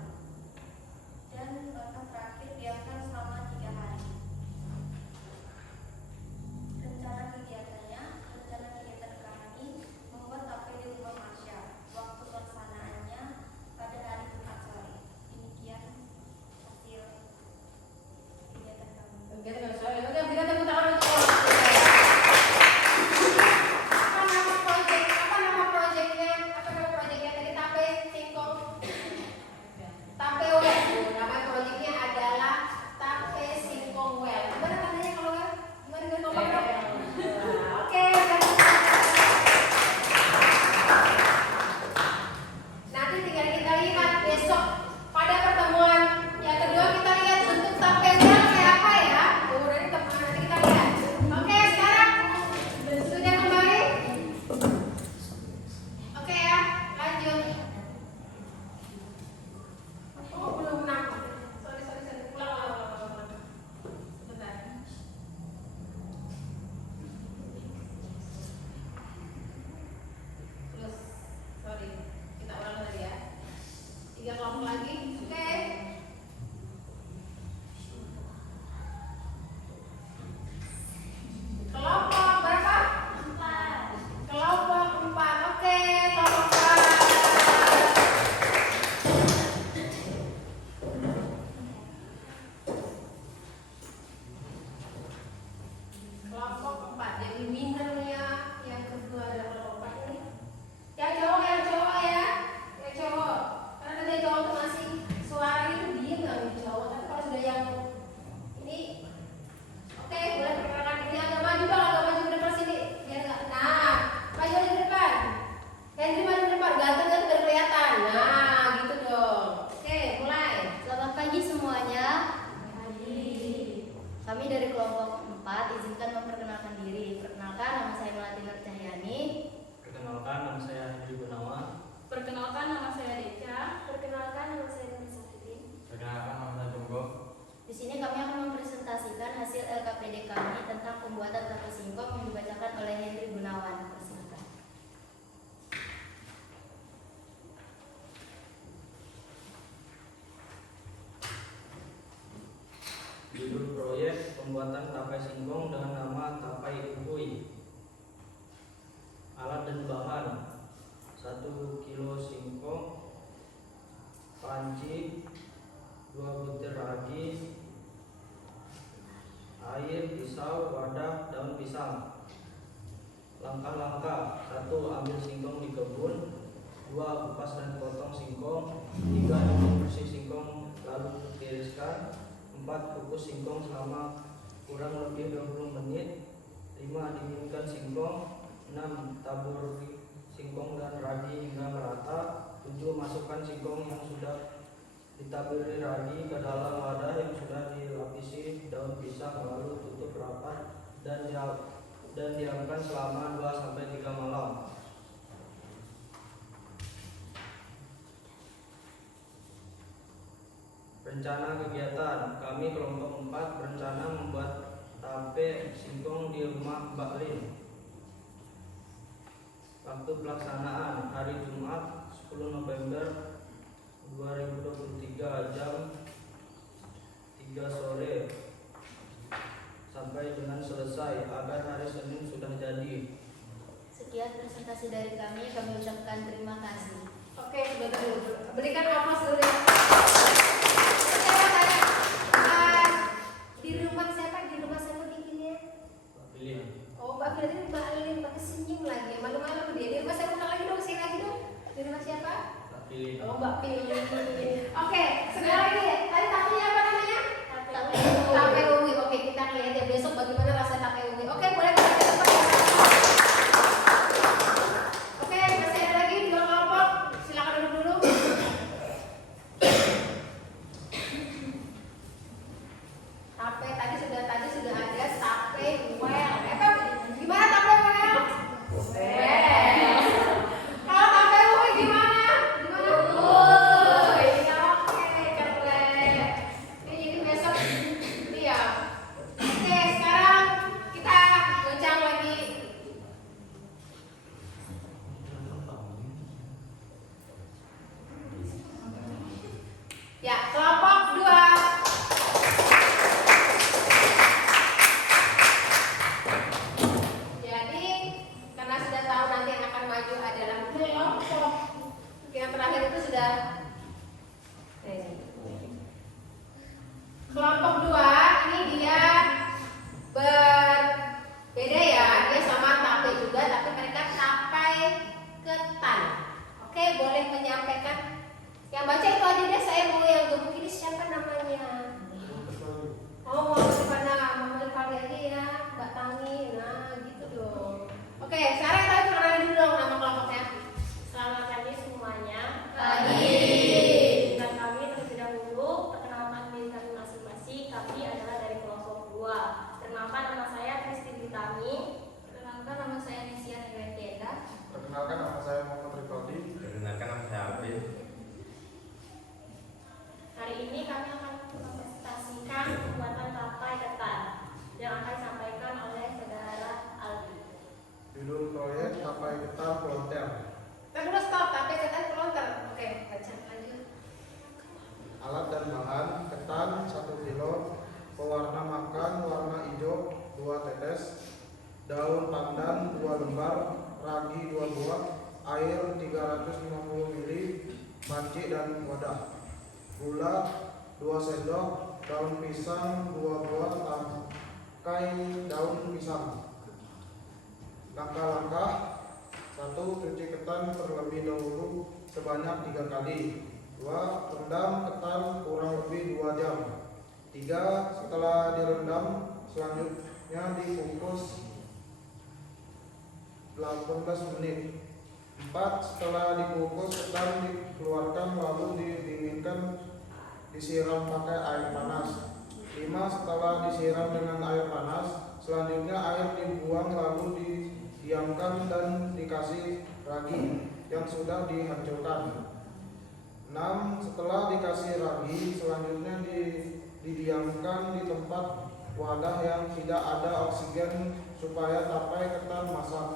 Dan langkah terakhir, biarkan selama 3 hari. Rencana kegiatan kami membuat tape di rumah Masya. Waktu pelaksanaannya pada hari Jumat sore. Demikian hasil kegiatan kami. Oke, berikan tepuk tangan untuk kelompok 3. Apa nama proyeknya? Tadi tape singkong. Tape well. Nama proyeknya adalah tape singkong well. Gimana katanya kalau well? Gimana ngomongnya? Oke, nanti tinggal kita lihat besok pada pertemuan yang kedua, kita lihat bentuk tape well kayak apa ya. Nanti kita lihat. Oke, sekarang sudah kembali. Oke ya, lanjut. Oh, belum nampak. Sorry. Ulang. Sebentar. Terus, sorry. Kita ulang lagi ya. 3 kelompok lagi. Oke. Kelompok berapa? 4. Kelompok 4. Oke, kelompok 4. Kelompok 4. Jadi winnernya yang kedua adalah kelompok 4 ini. Yang cowok ya. Yang cowok. Karena tadi yang cowok tuh masih suaranya tuh diem nggak nih cowok. Tapi kalau sudah yang ini, oke, boleh perkenalkan diri. Agak maju ke depan sini. Biar nggak. Nah, maju ke depan. Henry maju ke depan. Ganteng kan biar kelihatan. Nah, gitu dong. Oke, mulai. Selamat pagi semuanya. Kami dari kelompok 4 izinkan memperkenalkan diri. Perkenalkan, nama saya Melati Nur Cahyani. Perkenalkan, nama saya Henry Gunawan. Perkenalkan, nama saya Deca. Perkenalkan, nama saya Nurul Safidin. Perkenalkan, nama saya Jonggo. Di sini kami akan mempresentasikan hasil LKPD kami tentang pembuatan tape singkong yang dibacakan oleh Henry Gunawan. Persilakan. Judul proyek pembuatan tape singkong dengan nama tapai uhui. Alat dan bahan: 1 kilo singkong, panci, 2 butir ragi, air, pisau, wadah, daun pisang. Langkah-langkah: 1. Ambil singkong di kebun. 2. Kupas dan potong singkong. 3. Cuci bersih singkong lalu tiriskan. 4. Kukus singkong selama kurang lebih 20 menit. 5. Dinginkan singkong. 6. Tabur singkong dan ragi hingga merata. 7. Masukkan singkong yang sudah ditaburi ragi ke dalam wadah yang sudah dilapisi daun pisang, lalu tutup rapat dan diamkan selama 2-3 malam. Rencana kegiatan: kami kelompok 4 berencana membuat tape singkong di rumah Mbak Lin. Waktu pelaksanaan: hari Jumat 10 November presentasi dari kami ucapkan terima kasih. Oke, sebentar dulu. Berikan aplaus dulu ya. Di rumah siapa? Di rumah siapa bikinnya? Oh, Mbak Pilih, Mbak Lilin pakai senyum lagi. Malu-malu dia. Di rumah siapa? Ulang lagi dong, sekali lagi dong. Di rumah siapa? Oh, Mbak Pilih. Oke, sekali lagi ya. Tadi tamunya apa namanya? Tape uwi. Oke, kita lihat ya besok bagaimana rasa tape uwi. Oke, boleh kita cepat ya. Oke, masih ada lagi dua kelompok. Silakan duduk dulu. Tape tadi sudah ada tape well. Gimana tape well? Well. Kalau tape uwi gimana? Iya, oke, keren. Ini jadi besok iya. Oke, sekarang kita goncang lagi. Ya, kelompok 2. Jadi, karena sudah tahu nanti yang akan maju adalah kelompok. Yang terakhir itu sudah kelompok 2 ini dia berbeda ya. Dia sama tape juga, tapi mereka tapai ketan. Oke, boleh menyampaikan. Yang baca itu aja deh, saya mau yang gemuk ini siapa namanya? Oh, Mama Rifani aja ya, Mbak Tangi. Nah, gitu dong. Oke, sekarang kita kenalin dulu dong nama kelompoknya. Selamat pagi semuanya. Pagi. Dan kami terlebih dahulu perkenalkan diri kami masing-masing. Kami adalah dari kelompok 2. Perkenalkan nama saya Kristi Ditami. Perkenalkan nama saya Nesia Negretenda. Perkenalkan nama saya Muhammad Rifaldi. Perkenalkan nama saya Abid. Hari ini kami akan mempresentasikan pembuatan tapai ketan yang akan disampaikan oleh saudara Aldi. Judul proyek Tapai Ketan Volonter. Kita dulu stop, tape ketan pelontar. Oke, baca lanjut. Alat dan bahan: ketan 1 kilo, pewarna makan warna hijau 2 tetes, daun pandan 2 lembar, ragi 2 buah, air 350 ml, panci dan wadah, gula 2 sendok, daun pisang 2 buah, tangkai daun pisang. Langkah-langkah: 1. Cuci ketan terlebih dahulu sebanyak 3 kali. 2. Rendam ketan kurang lebih 2 jam. 3. Setelah direndam, selanjutnya dikukus 18 menit. 4. Setelah dikukus, ketan dikeluarkan lalu didinginkan, disiram pakai air panas. 5. Setelah disiram dengan air panas, selanjutnya air dibuang lalu didiamkan dan dikasih ragi yang sudah dihancurkan. 6. Setelah dikasih ragi, selanjutnya didiamkan di tempat wadah yang tidak ada oksigen supaya tapai ketan masak.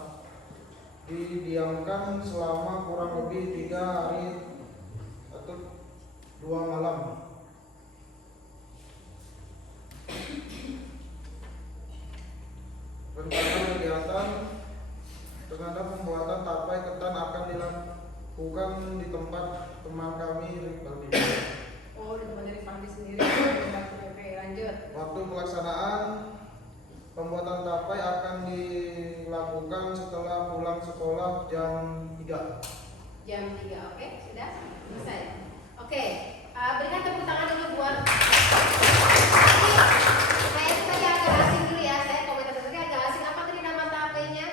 Didiamkan selama kurang lebih 3 hari atau 2 malam. Rencana kegiatan terhadap pembuatan tapai ketan akan dilakukan di tempat teman kami Rifaldi. Oh, di tempat dari Fandi sendiri. Oke, lanjut. Waktu pelaksanaan pembuatan tapai akan dilakukan setelah pulang sekolah jam 3. Jam 3, oke? Sudah? Selesai? Oke, berikan tepuk tangan dulu buat saya itu tadi agak asing dulu ya, saya komentar tadi agak asing. Apa tadi nama tapenya?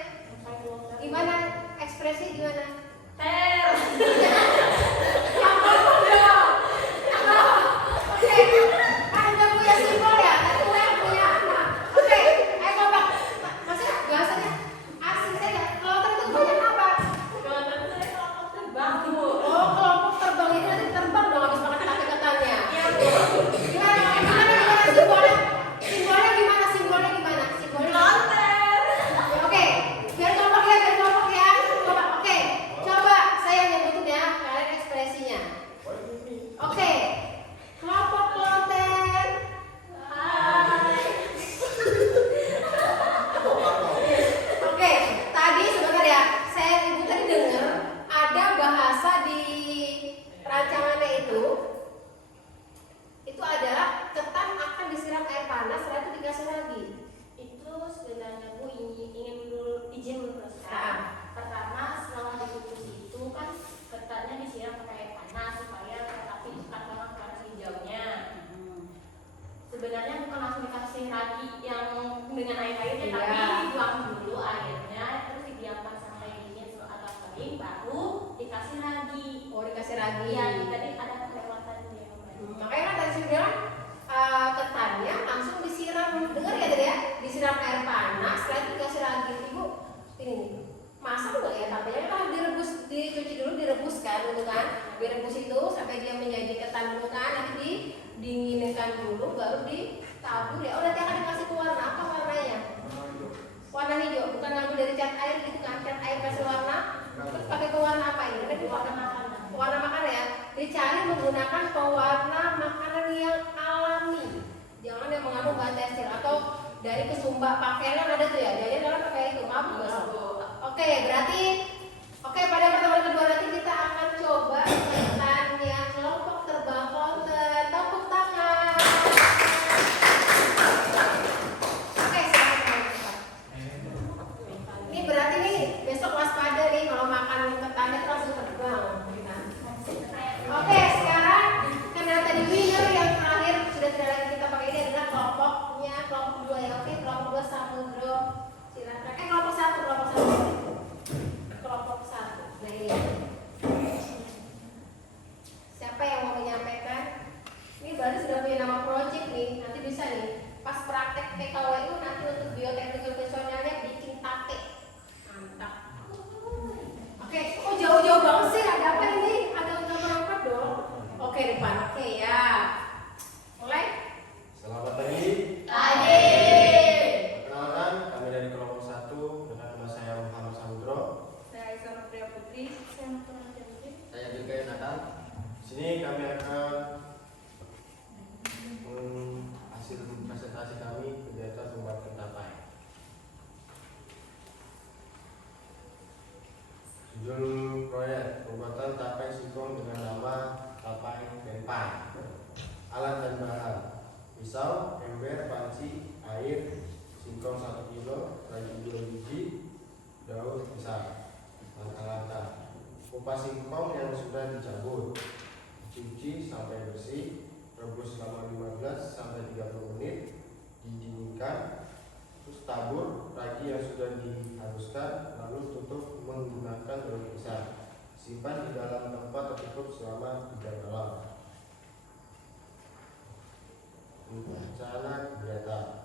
Gimana? Ekspresi gimana? Ter. Oke, kan udah punya simbol ya, itu yang punya anak. Oke, ayo kompak. Maksudnya bahasanya asing saja. Kelompok itu banyak apa? Kelompok saya kelompok terbang, Bu. Oh, kelompok direbus itu sampai dia menjadi ketan dulu kan, nanti didinginkan dulu baru ditabur ya. Oh nanti akan dikasih ke warna apa warnanya? Warna hijau, bukan ngambil dari cat air gitu kan, cat air kasih warna, terus pakai pewarna apa ini? Ini warna makanan. Pewarna makanan ya, dicari menggunakan pewarna makanan yang alami, jangan yang mengandung bahan tekstil atau dari kesumba pakaian kan ada tuh ya, jadi dalam pakai itu bagus. Oke, berarti pada pertemuan kedua nanti kita akan coba tanya kelompok terbang konten. Tepuk tangan. Oke, silakan. Ini berarti nih besok waspada nih kalau makan ketannya itu langsung terbang. Oke, sekarang karena tadi winner yang terakhir sudah tidak lagi kita pakai, ini adalah kelompoknya kelompok 2 ya. Oke, kelompok 2 Samudro. Silakan. Kelompok 1. Nah ini. Siapa yang mau menyampaikan? Ini baru sudah punya nama project nih. Nanti bisa nih. Pas praktek TKWU nanti untuk bioteknikal personalnya bikin tape. Mantap. Oke, oh jauh-jauh banget sih. Ada apa ini? Ada ungkapan dong. Oke, depan. Oke ya. Mulai. Selamat pagi. Pagi. Perkenalkan, kami dari kelompok 1 dengan nama saya Muhammad Samudro. Saya Isra Pria Putri. Saya juga Yonatan. Di sini kami akan hasil presentasi kami kegiatan pembuatan tapai. Judul proyek pembuatan tapai singkong dengan nama tapai penpai. Alat dan bahan: pisau, ember, panci, air, singkong 1 kilo, ragi 2 biji, daun pisang. Langkah-langkah: kupas singkong yang sudah dicabut, cuci sampai bersih, rebus selama 15 sampai 30 menit, didinginkan, terus tabur ragi yang sudah dihaluskan, lalu tutup menggunakan daun pisang. Simpan di dalam tempat tertutup selama 3 malam. Rencana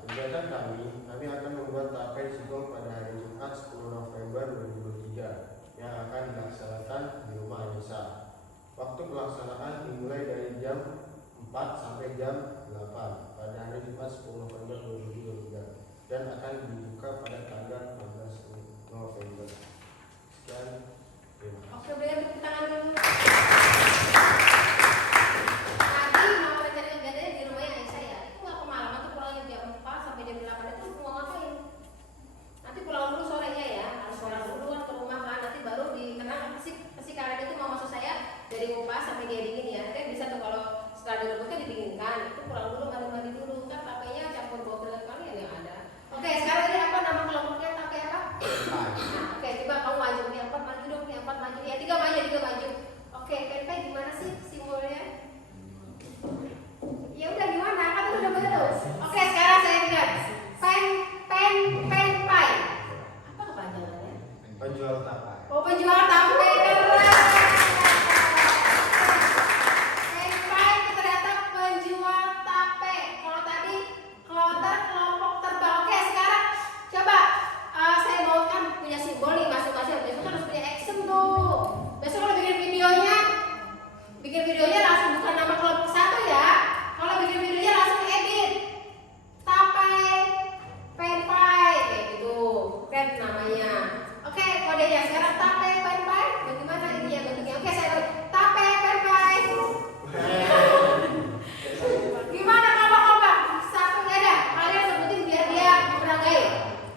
kegiatan kami akan membuat tapai singkong pada hari Jumat 10 November 2023 yang akan dilaksanakan di rumah Anissa. Waktu pelaksanaan dimulai dari jam 4 sampai jam 8 pada hari Jumat 10 November 2023 dan akan dibuka pada tanggal 14 November. Sekian, terima kasih. Oke, berikan tepuk tangan dulu. Tadi mau rencana kegiatannya di rumahnya Aisyah ya. Itu nggak kemalaman tuh, pulangnya jam 4 sampai jam 8 itu mau ngapain? Nanti pulang dulu sorenya ya, harus pulang dulu kan ke rumah kan. Nanti baru dikenang pasti kalian itu mau maksud saya dari ngupas sampai dia dingin ya. Kan bisa tuh kalau setelah direbus kan didinginkan. Itu pulang dulu mandi dulu kan, tapenya campur bau dengan kalian yang ada. Oke, sekarang ini apa nama kelompoknya? Tape apa? Nah, oke, coba kamu maju nih, 4 maju dong, nih 4 maju. Ya 3 maju. Oke, penpai gimana sih simbolnya? Ya udah gimana? Kan itu udah betul. Oke, sekarang saya lihat. Penpai. Apa kepanjangannya? Penjual tapai. Oh, penjual tape, keren. Penpai itu ternyata penjual tape. Kalau tadi kloter kelompok terbang. Oke, sekarang coba saya mau kan punya simbol nih masing-masing. Besok kan harus punya action tuh. Besok kalau bikin videonya langsung bukan nama kelompok 1 ya. Kalau bikin videonya langsung edit tapai penpai kayak gitu, keren namanya. Oke, kodenya sekarang tapai penpai. Bagaimana ini ya bentuknya? Oke, saya tapai penpai. Gimana kompak? Satu ada. Kalian sebutin biar dia merangkai.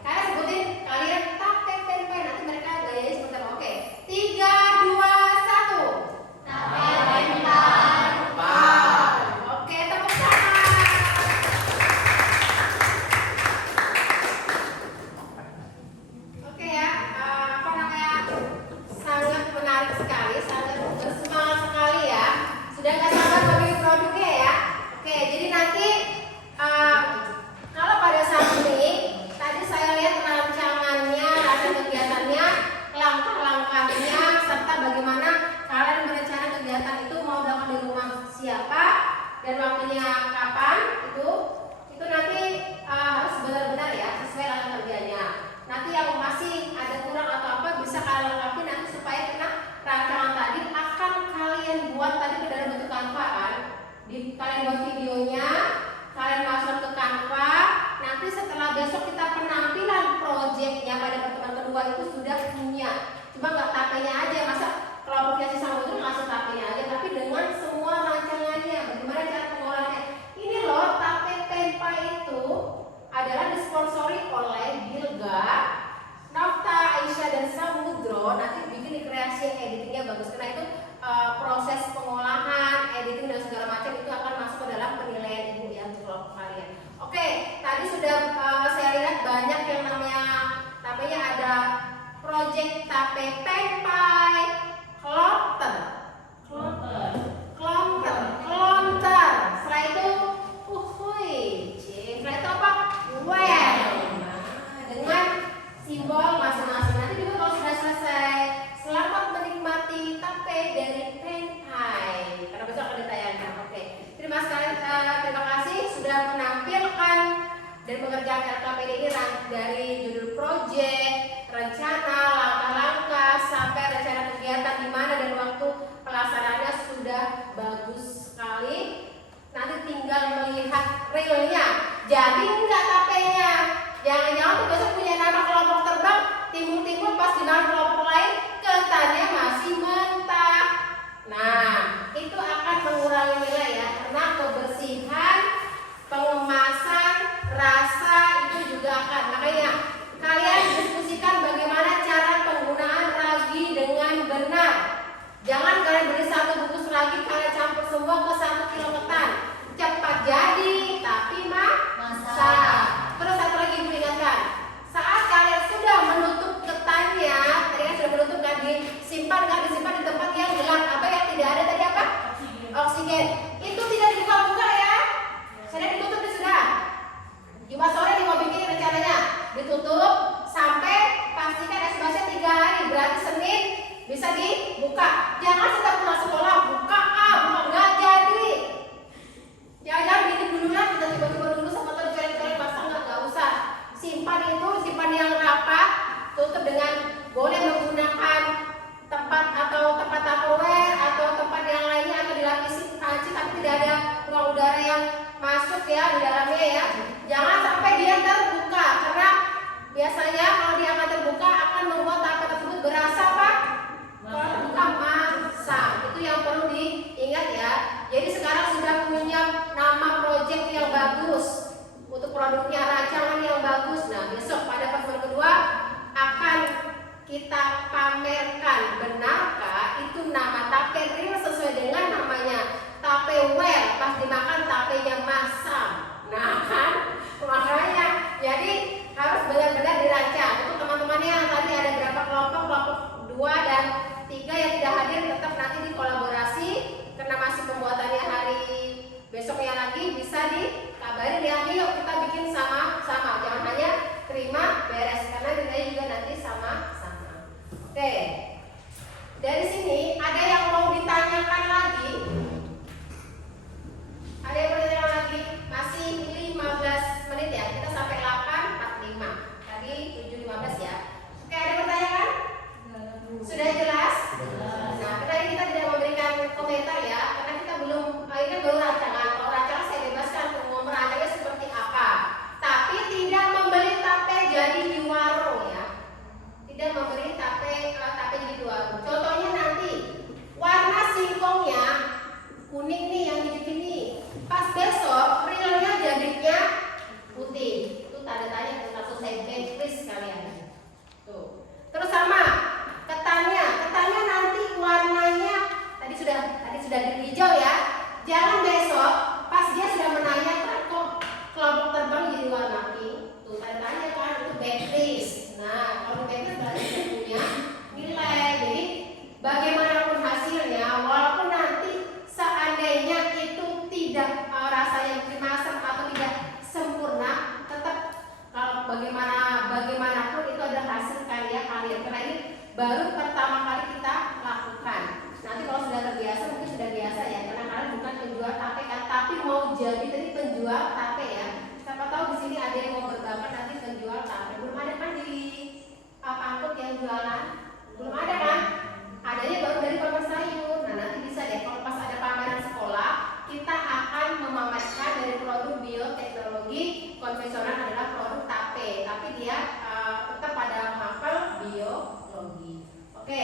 Kalian sebutin kalian tapai penpai. Nanti mereka gayanya seperti apa? Oke, 3, 2, 1. Tapai penpai. Oke, tepuk tangan. Oke ya, apa namanya, sangat menarik sekali, sangat bersemangat sekali ya. Sudah nggak sabar mau bikin produknya ya. Oke, jadi nanti kalau pada saat ini tadi saya lihat rancangannya, kegiatannya, langkah-langkahnya, serta bagaimana kalian berencana kegiatan itu mau dilakukan di rumah siapa dan waktunya kapan itu nanti harus benar-benar ya sesuai dengan kerjanya. Nanti yang masih ada kurang atau apa bisa kalian lengkapi nanti supaya kena rancangan tadi akan kalian dari pengerjaan LKPD ini dari judul proyek, rencana, langkah-langkah sampai rencana kegiatan di mana dan waktu pelaksanaannya sudah bagus sekali. Nanti tinggal melihat realnya. Jadi enggak KP-nya. Jangan-jangan tuh besok punya nama kelompok terbang timbul-timbul pas di kelompok lain ketannya masih mentah. Nah, itu akan mengurangi nilai ya, karena kebersihan, pengemasan, rasa itu juga akan. Makanya kalian diskusikan bagaimana cara penggunaan ragi dengan benar. Jangan kalian beli satu bungkus ragi kalian campur semua ke 1 kilo ketan. Cepat jadi, tapi masak. Terus satu lagi ibu ingatkan, saat kalian sudah menutup ketannya, tadi kan sudah menutup kan, disimpan di tempat yang gelap, apa yang tidak ada tadi apa? Oksigen. Itu tidak dibuka-buka ya. Sudah ditutup sudah. Jumat sore nih mau bikin rencananya, ditutup sampai pastikan esbasnya 3 hari, berarti Senin bisa dibuka. Jangan setelah pulang sekolah buka nggak jadi. Jangan bikin dulu lah, kita tiba-tiba dulu sama tercoret-coret basah nggak usah. Simpan yang rapat, tutup dengan boleh menggunakan tempat atau tempat Tupperware atau tempat yang lainnya atau dilapisi panci tapi tidak ada ruang udara yang masuk ya di dalamnya ya. Jangan sampai dia terbuka karena biasanya kalau dia akan terbuka akan membuat tape tersebut berasa apa? Kalau terbuka masam. Itu yang perlu diingat ya. Jadi sekarang sudah punya nama proyek yang bagus untuk produknya, rancangan yang bagus. Nah besok pada pertemuan kedua akan kita pamerkan benarkah itu nama tape real sesuai dengan namanya tape well, pas dimakan tapenya masam. Nah kan makanya jadi harus benar-benar dirancang. Untuk teman-temannya yang tadi ada berapa kelompok 2 dan 3 yang tidak hadir tetap nanti dikolaborasi karena masih pembuatannya hari besoknya lagi bisa dikabarin ya. Yuk kita bikin sama-sama, jangan hanya terima beres karena nilainya juga nanti sama-sama. Oke, dari sini ada yang mau ditanyakan lagi? Ada yang mau ditanyakan lagi? Masih 15 menit ya, kita sampai 8.45 tadi 7.15 ya. Oke, ada pertanyaan? Sudah jelas? Nah, karena ini kita tidak memberikan komentar ya, karena kita belum, ini kan baru rancangan. Kalau rancangan saya bebaskan untuk mau merancangnya seperti apa. Tapi tidak membeli tape jadi di warung ya. Tidak membeli tape jadi di warung. Contohnya nanti warna singkongnya kuning nih yang di sini. Pas besok realnya jadinya putih. Itu tanda tanya langsung saya backlist kalian. Tuh. Terus sama ketannya nanti warnanya tadi sudah hijau ya. Jangan besok pas dia sudah menanyakan kok kelompok terbang jadi warna pink. Tuh tanda tanya kan itu backlist. Nah kalau backlist berarti sudah punya nilai. Jadi bagaimanapun hasilnya, walaupun nanti seandainya itu tidak rasanya kemasan atau tidak sempurna, tetap kalau bagaimanapun itu adalah hasil karya kalian. Karena ini baru pertama kali kita lakukan. Nanti kalau sudah terbiasa mungkin sudah biasa ya, karena kalian bukan penjual tape kan, tapi mau jadi tadi penjual tape ya. Siapa tahu di sini ada yang mau berbakat nanti penjual tape. Belum ada kan di pangkut yang jualan? Belum ada kan? Adanya baru dari pamer sayur. Nah nanti bisa deh kalau pas ada pameran sekolah kita akan memamerkan dari produk bioteknologi konvensional adalah produk tape, tapi dia tetap pada mapel biologi. Oke,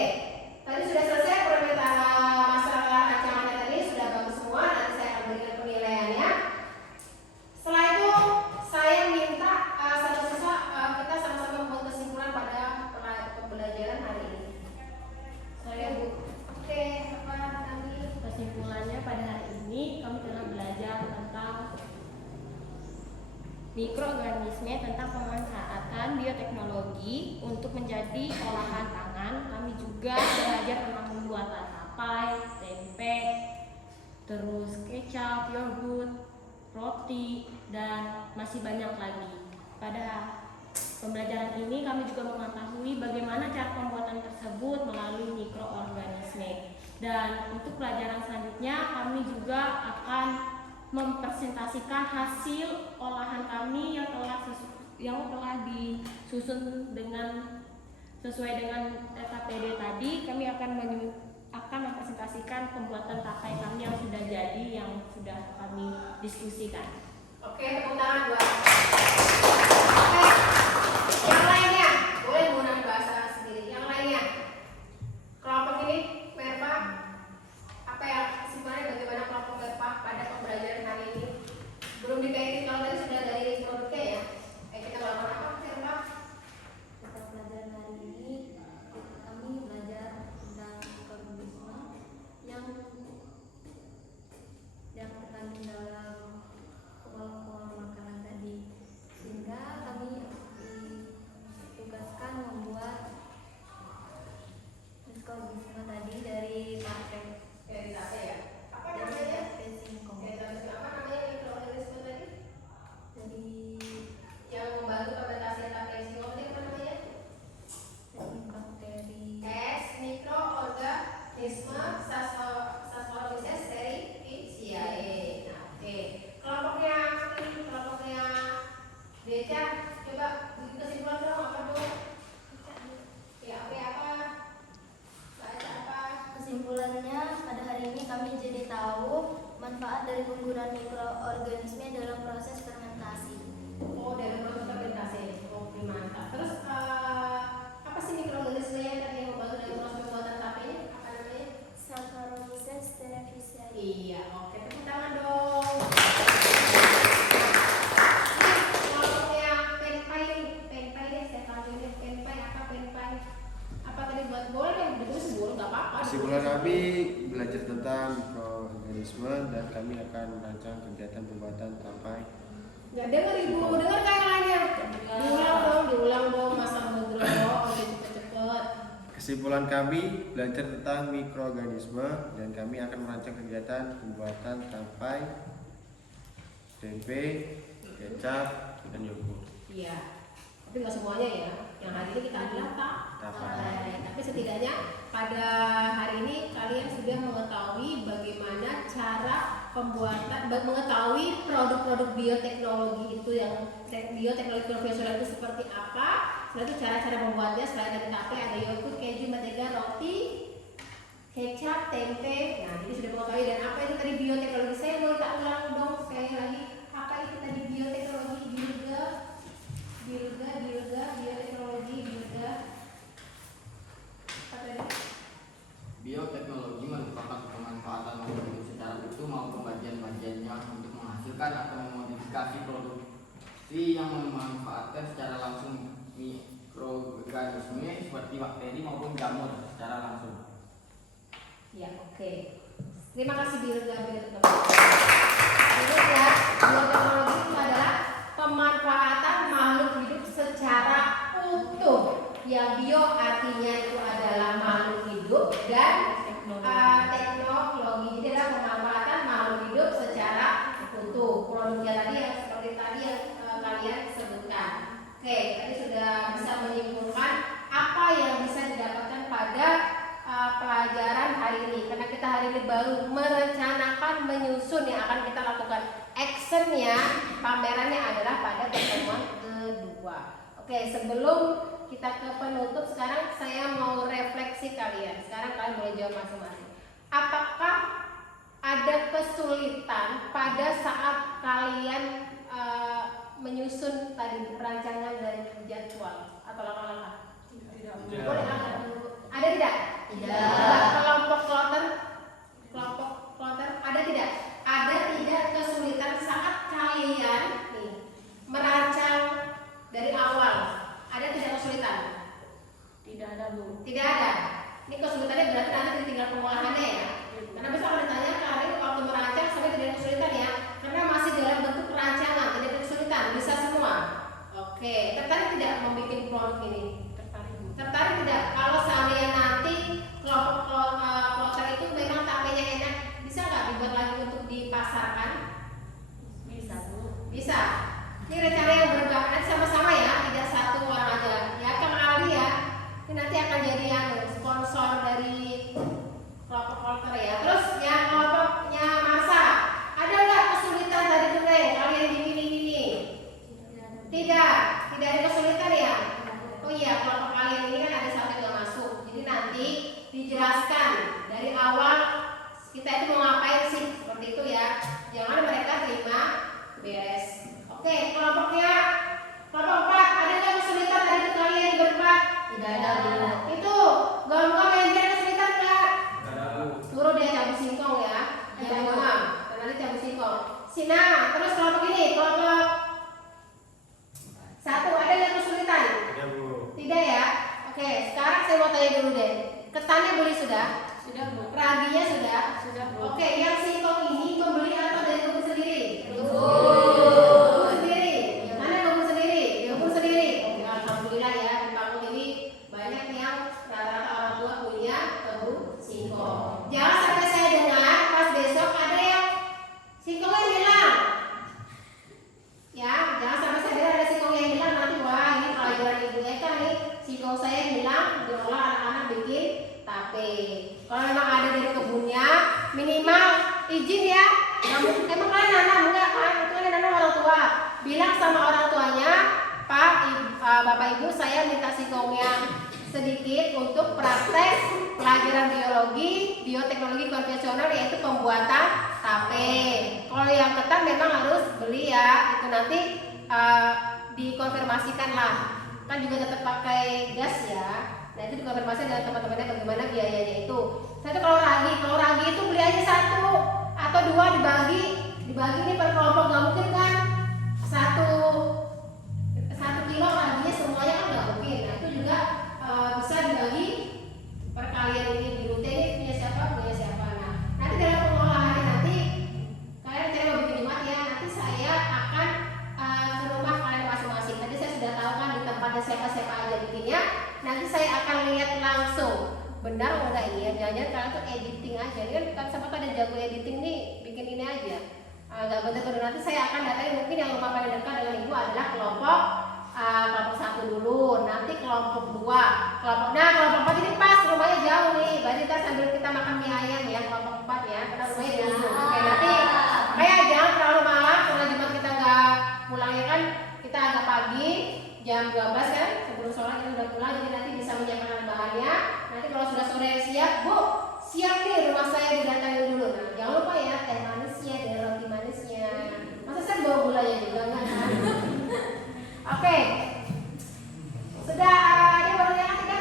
tadi sudah selesai masalah rancangannya tadi sudah bagus semua. Nanti saya akan berikan penilaiannya. Setelah itu saya minta satu siswa kita sama-sama membuat kesimpulan pada pembelajaran hari ini. Saya Bu. Oke, apa nanti Kesimpulannya pada hari ini kami telah belajar tentang mikroorganisme, tentang pemanfaatan bioteknologi untuk menjadi olahan pangan. Kami juga belajar tentang pembuatan tapai, tempe, terus kecap, yogurt, roti, dan masih banyak lagi. Pada pembelajaran ini kami juga mengetahui bagaimana cara pembuatan tersebut melalui mikroorganisme. Dan untuk pelajaran selanjutnya kami juga akan mempresentasikan hasil olahan kami yang telah disusun dengan sesuai dengan SAPD tadi. Kami akan mempresentasikan pembuatan tapai kami yang sudah jadi, yang sudah kami diskusikan. Oke, tepuk tangan buat. Oke, yang lainnya boleh menggunakan bahasa sendiri. Yang lainnya, kelompok ini MERPA, apa ya kesimpulannya bagaimana kelompok MERPA pada pembelajaran hari ini? Belum dikaitin kalau tadi sudah dari produknya ya. Kita melakukan apa MERPA? Pada pelajaran hari ini kami belajar tentang mikroorganisme yang terkandung dalam pengolahan makanan tadi, sehingga kami ditugaskan membuat mikroorganisme tadi dari tape. Dari tape ya. Apa Dari namanya? tape singkong. Dari tape apa namanya mikroorganisme tadi? Dari Yang membantu fermentasi tape singkong itu apa namanya? bakteri. S mikroorganisme Saccharomyces cerevisiae. Nah, oke. Kelompoknya Deca, coba bikin kesimpulan dong, apa dong? Ya, apa? Baca apa? Kesimpulannya, pada hari ini kami jadi tahu manfaat dari penggunaan mikroorganisme dalam proses fermentasi. Oh, dari proses fermentasi. Oke, mantap. Terus apa sih mikroorganisme yang tadi yang membantu dalam proses pembuatan tapenya? Apa namanya? Saccharomyces cerevisiae. Iya, oke. Tepuk tangan dong. Kelompoknya penpai deh, saya tahu ini penpai apa penpai? Apa tadi buat boleh yang ditulis boleh nggak apa-apa. Kesimpulan kami belajar tentang mikroorganisme dan kami akan merancang kegiatan pembuatan tapai. Nggak dengar ibu, dengar kayak lainnya. Diulang dong, masa mundur dong, udah cepet-cepet. Kesimpulan kami belajar tentang mikroorganisme dan kami akan merancang kegiatan pembuatan tapai, tempe, kecap, dan yogurt. Iya, tapi nggak semuanya ya. Yang hari ini kita adalah tapai. Tapi setidaknya pada hari ini kalian sudah mengetahui bagaimana cara pembuatan, mengetahui produk-produk bioteknologi itu, yang bioteknologi profesional itu seperti apa. Setelah itu cara-cara membuatnya, selain dari tape ada yogurt, keju, mentega, roti, kecap, tempe. Nah, jadi sudah mengetahui. Dan apa itu tadi bioteknologi? Saya mau tak ulang dong sekali lagi. Apa itu tadi bioteknologi? Bioteknologi. Apa tadi? Bioteknologi merupakan pemanfaatan makhluk hidup secara utuh maupun bagian-bagiannya untuk menghasilkan atau memodifikasi produksi yang memanfaatkan secara langsung mikroorganisme seperti bakteri maupun jamur secara langsung. Ya, oke. Terima kasih Bilga. Ingat ya, bioteknologi itu adalah pemanfaatan makhluk hidup secara utuh. Yang bio artinya itu adalah makhluk hidup dan teknologi. Jadi adalah pemanfaatan makhluk hidup secara utuh. Produknya tadi yang seperti tadi yang kalian sebutkan. Oke, tadi sudah bisa menyimpulkan apa yang bisa didapatkan pada pelajaran hari ini. Karena kita hari ini baru merencanakan menyusun yang akan kita lakukan. Actionnya, pamerannya adalah pada pertemuan kedua. Oke, sebelum kita ke penutup, sekarang saya mau refleksi kalian. Sekarang kalian boleh jawab masing-masing. Apakah ada kesulitan pada saat kalian menyusun tadi rancangan dan jadwal atau langkah-langkah? Tidak. Boleh ada dulu. Ada tidak? Tidak. Kelompok kloter ada tidak? Ada tidak kesulitan saat kalian merancang dari awal? Ada tidak kesulitan? Tidak ada, Bu. Tidak ada. Ini kesulitannya berarti nanti tinggal pengolahannya ya. Karena besok akan ditanya kalian waktu merancang sampai tidak ada kesulitan ya. Karena masih dalam bentuk perancangan, tidak ada kesulitan, bisa semua. Oke, tertarik tidak membuat produk ini? Tertarik tidak? Kalau seandainya nanti kelompok kloter itu memang tapenya enak, bisa nggak dibuat lagi untuk dipasarkan? Bisa, Bu. Bisa. Ini rencana yang berubah, nanti sama-sama ya, tidak satu orang aja. Ya, Kang Ali ya. Ini nanti akan jadi sponsor dari kelompok kloter ya. Terus yang kelompoknya masa, ada nggak kesulitan sudah? Sudah, Bu. Raginya sudah? Sudah, Bu. Oke, yang singkong ini membeli atau dari kebun sendiri? Kebun sendiri. Yang mana kebun sendiri? Kebun sendiri. Oke, alhamdulillah ya, di kampung ini banyak yang rata-rata orang tua punya kebun singkong. Jangan sampai saya dengar pas besok ada yang singkongnya hilang. Ya, jangan sampai saya dengar ada singkong yang hilang nanti wah ini pelajaran Ibu Eka nih, singkong saya hilang, diolah anak-anak bikin tape. Kalau memang ada dari kebunnya, minimal izin ya. Emang kalian nanam enggak kan? Itu kalian nanam orang tua. Bilang sama orang tuanya, Pak, Bapak Ibu, saya minta singkongnya sedikit untuk praktek pelajaran biologi, bioteknologi konvensional yaitu pembuatan tape. Kalau yang ketan memang harus beli ya. Itu nanti dikonfirmasikan lah. Kan juga tetap pakai gas ya. Nah itu dikonfirmasi dengan teman-temannya bagaimana biayanya itu. Satu kalau ragi itu beli aja 1 atau 2 dibagi ini per kelompok, nggak mungkin kan 1 kilo raginya semuanya kan nggak mungkin. Nah itu juga bisa dibagi per kalian ini di rute ini punya siapa. Nah nanti dalam pengolahannya nanti kalian cari mau bikin jumat ya. Nanti saya akan ke rumah kalian masing-masing. Tadi saya sudah tahu kan di tempatnya siapa aja bikinnya. Nanti saya akan lihat langsung benar enggak ini ya. Jangan-jangan kalian tuh editing aja. Ini kan sempat ada jago editing nih, bikin ini aja. Enggak betul-betul. Nanti saya akan datain mungkin yang rumah paling dekat dengan ibu adalah kelompok 1 dulu, nanti kelompok 2, kelompok 4 ini pas rumahnya jauh nih. Berarti kita sambil kita makan mie ayam ya, kelompok 4 ya, karena rumahnya jauh. Oke, nanti kayak jangan terlalu malam karena Jumat kita nggak pulangnya kan kita agak pagi jam 12 kan sebelum sholat kita udah pulang, jadi nanti bisa menyiapkan bahannya. Nanti kalau sudah sore siap, Bu, siap nih rumah saya didatangin dulu. Nah jangan lupa ya teh manisnya dan roti manisnya. Masa saya bawa gulanya juga nggak kan? Oke, sudah ini baru yang ketiga?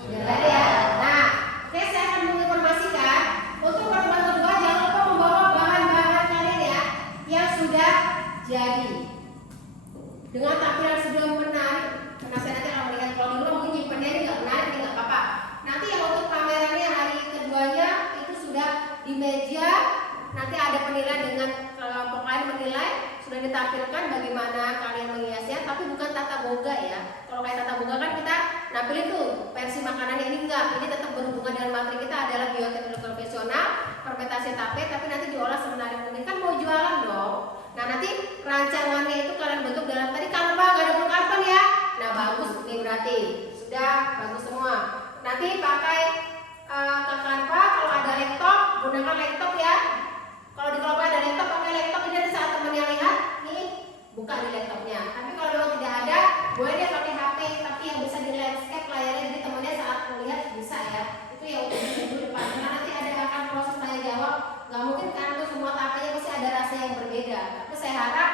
Sudah ada ya. Nah, oke saya akan menginformasikan untuk pertemuan kedua jangan lupa membawa bahan-bahan kalian ya yang sudah jadi. Dengan tampilan sudah menarik. Karena saya nanti akan melihat kalau dulu mungkin nyimpennya ini nggak menarik, ini nggak apa-apa. Nanti yang untuk pamerannya hari keduanya itu sudah di meja. Nanti ada penilaian dengan kelompok lain menilai. Sudah ditampilkan bagaimana kalian menghiasnya, tapi bukan tata boga ya. Kalau kayak tata boga kan kita nampilin tuh versi makanannya, ini enggak. Ini tetap berhubungan dengan materi kita adalah bioteknologi konvensional, fermentasi tape, tapi nanti diolah semenarik mungkin. Kan mau jualan dong. Nah nanti rancangannya itu kalian bentuk dalam tadi Canva, gak ada karton ya. Nah bagus nih berarti sudah bagus semua. Nanti pakai ke Canva, kalau ada laptop gunakan laptop ya. Kalau di kelompok ada laptop, pakai laptop. Ini ada saat temennya lihat, nih buka di laptopnya. Tapi kalau memang tidak ada, boleh dia pakai HP, tapi yang bisa di landscape layarnya, jadi temennya saat melihat bisa ya. Itu yang untuk minggu depan. Karena nanti ada akan proses tanya jawab. Gak mungkin kan tuh semua tapenya pasti ada rasa yang berbeda. Tapi saya harap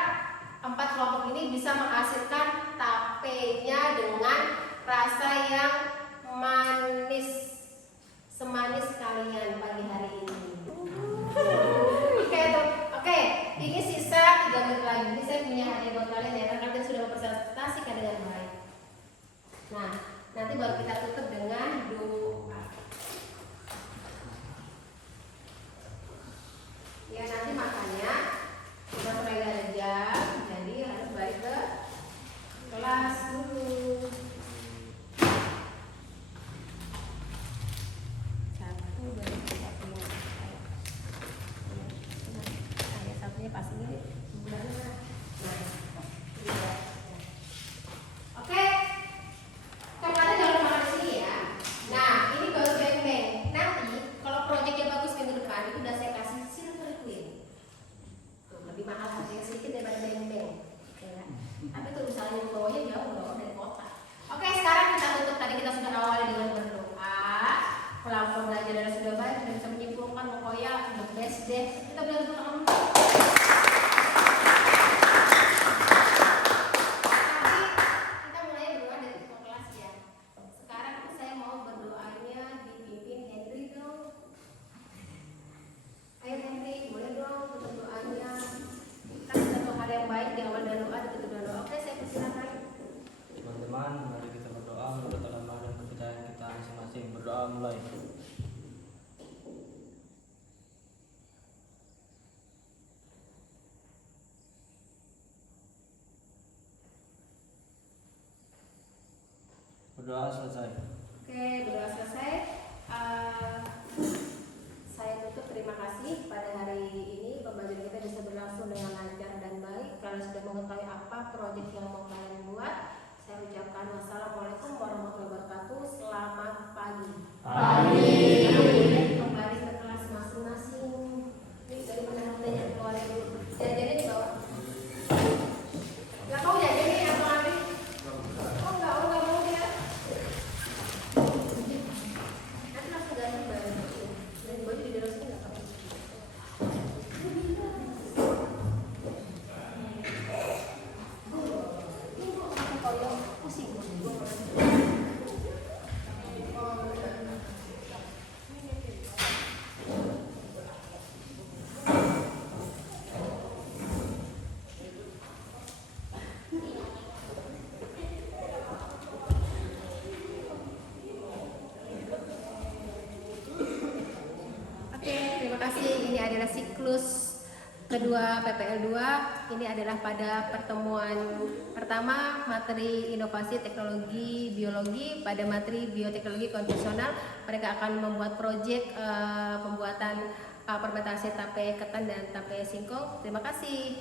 4 kelompok ini bisa menghasilkan tapenya dengan rasa yang manis, semanis kalian pagi hari ini. Oke, ini sisa 3 menit lagi. Ini saya punya hadiah buat kalian ya, karena kalian sudah mempresentasikan dengan baik. Nah, nanti baru kita tutup dengan doa. Ya nanti makanya kita mulai dari jam, jadi harus balik ke kelas dulu. Satunya pas ini bulannya. Oke, kalian jangan makan di sini ya. Nah, ini baru beng-beng. Nanti kalau proyeknya bagus minggu depan itu udah saya kasih silver queen. Tuh, lebih mahal harganya sedikit daripada beng-beng. Ya. Tapi tuh misalnya bawahnya jauh loh dari kota. Oke, sekarang kita tutup. Tadi kita sudah awali dengan berdoa. Pelan-pelan belajar dan sudah baik, sudah bisa menyimpulkan pokoknya the best deh. Kita berdoa. Teman-teman, mari kita berdoa menurut agama dan kepercayaan kita masing-masing. Berdoa mulai. Berdoa selesai. Oke, berdoa selesai. Saya tutup, terima kasih pada hari ini pembelajaran kita bisa berlangsung dengan lancar dan baik. Kalian sudah mengetahui apa proyek yang mau kalian buat. Saya ucapkan wassalamualaikum warahmatullahi wabarakatuh. Selamat pagi. Kembali ke kelas masing-masing. Ini dari penelitiannya keluarin dulu. Jajannya di bawah. Lah kau jajannya atau nanti? Oh enggak mau dia. Nanti langsung ganti baju. Dan baju di dalam sini enggak pakai. Pusing. Oke, terima kasih. Ini adalah siklus kedua PPL 2. Ini adalah pada pertemuan pertama materi inovasi teknologi biologi. Pada materi bioteknologi konvensional, mereka akan membuat proyek pembuatan fermentasi tape ketan dan tape singkong. Terima kasih.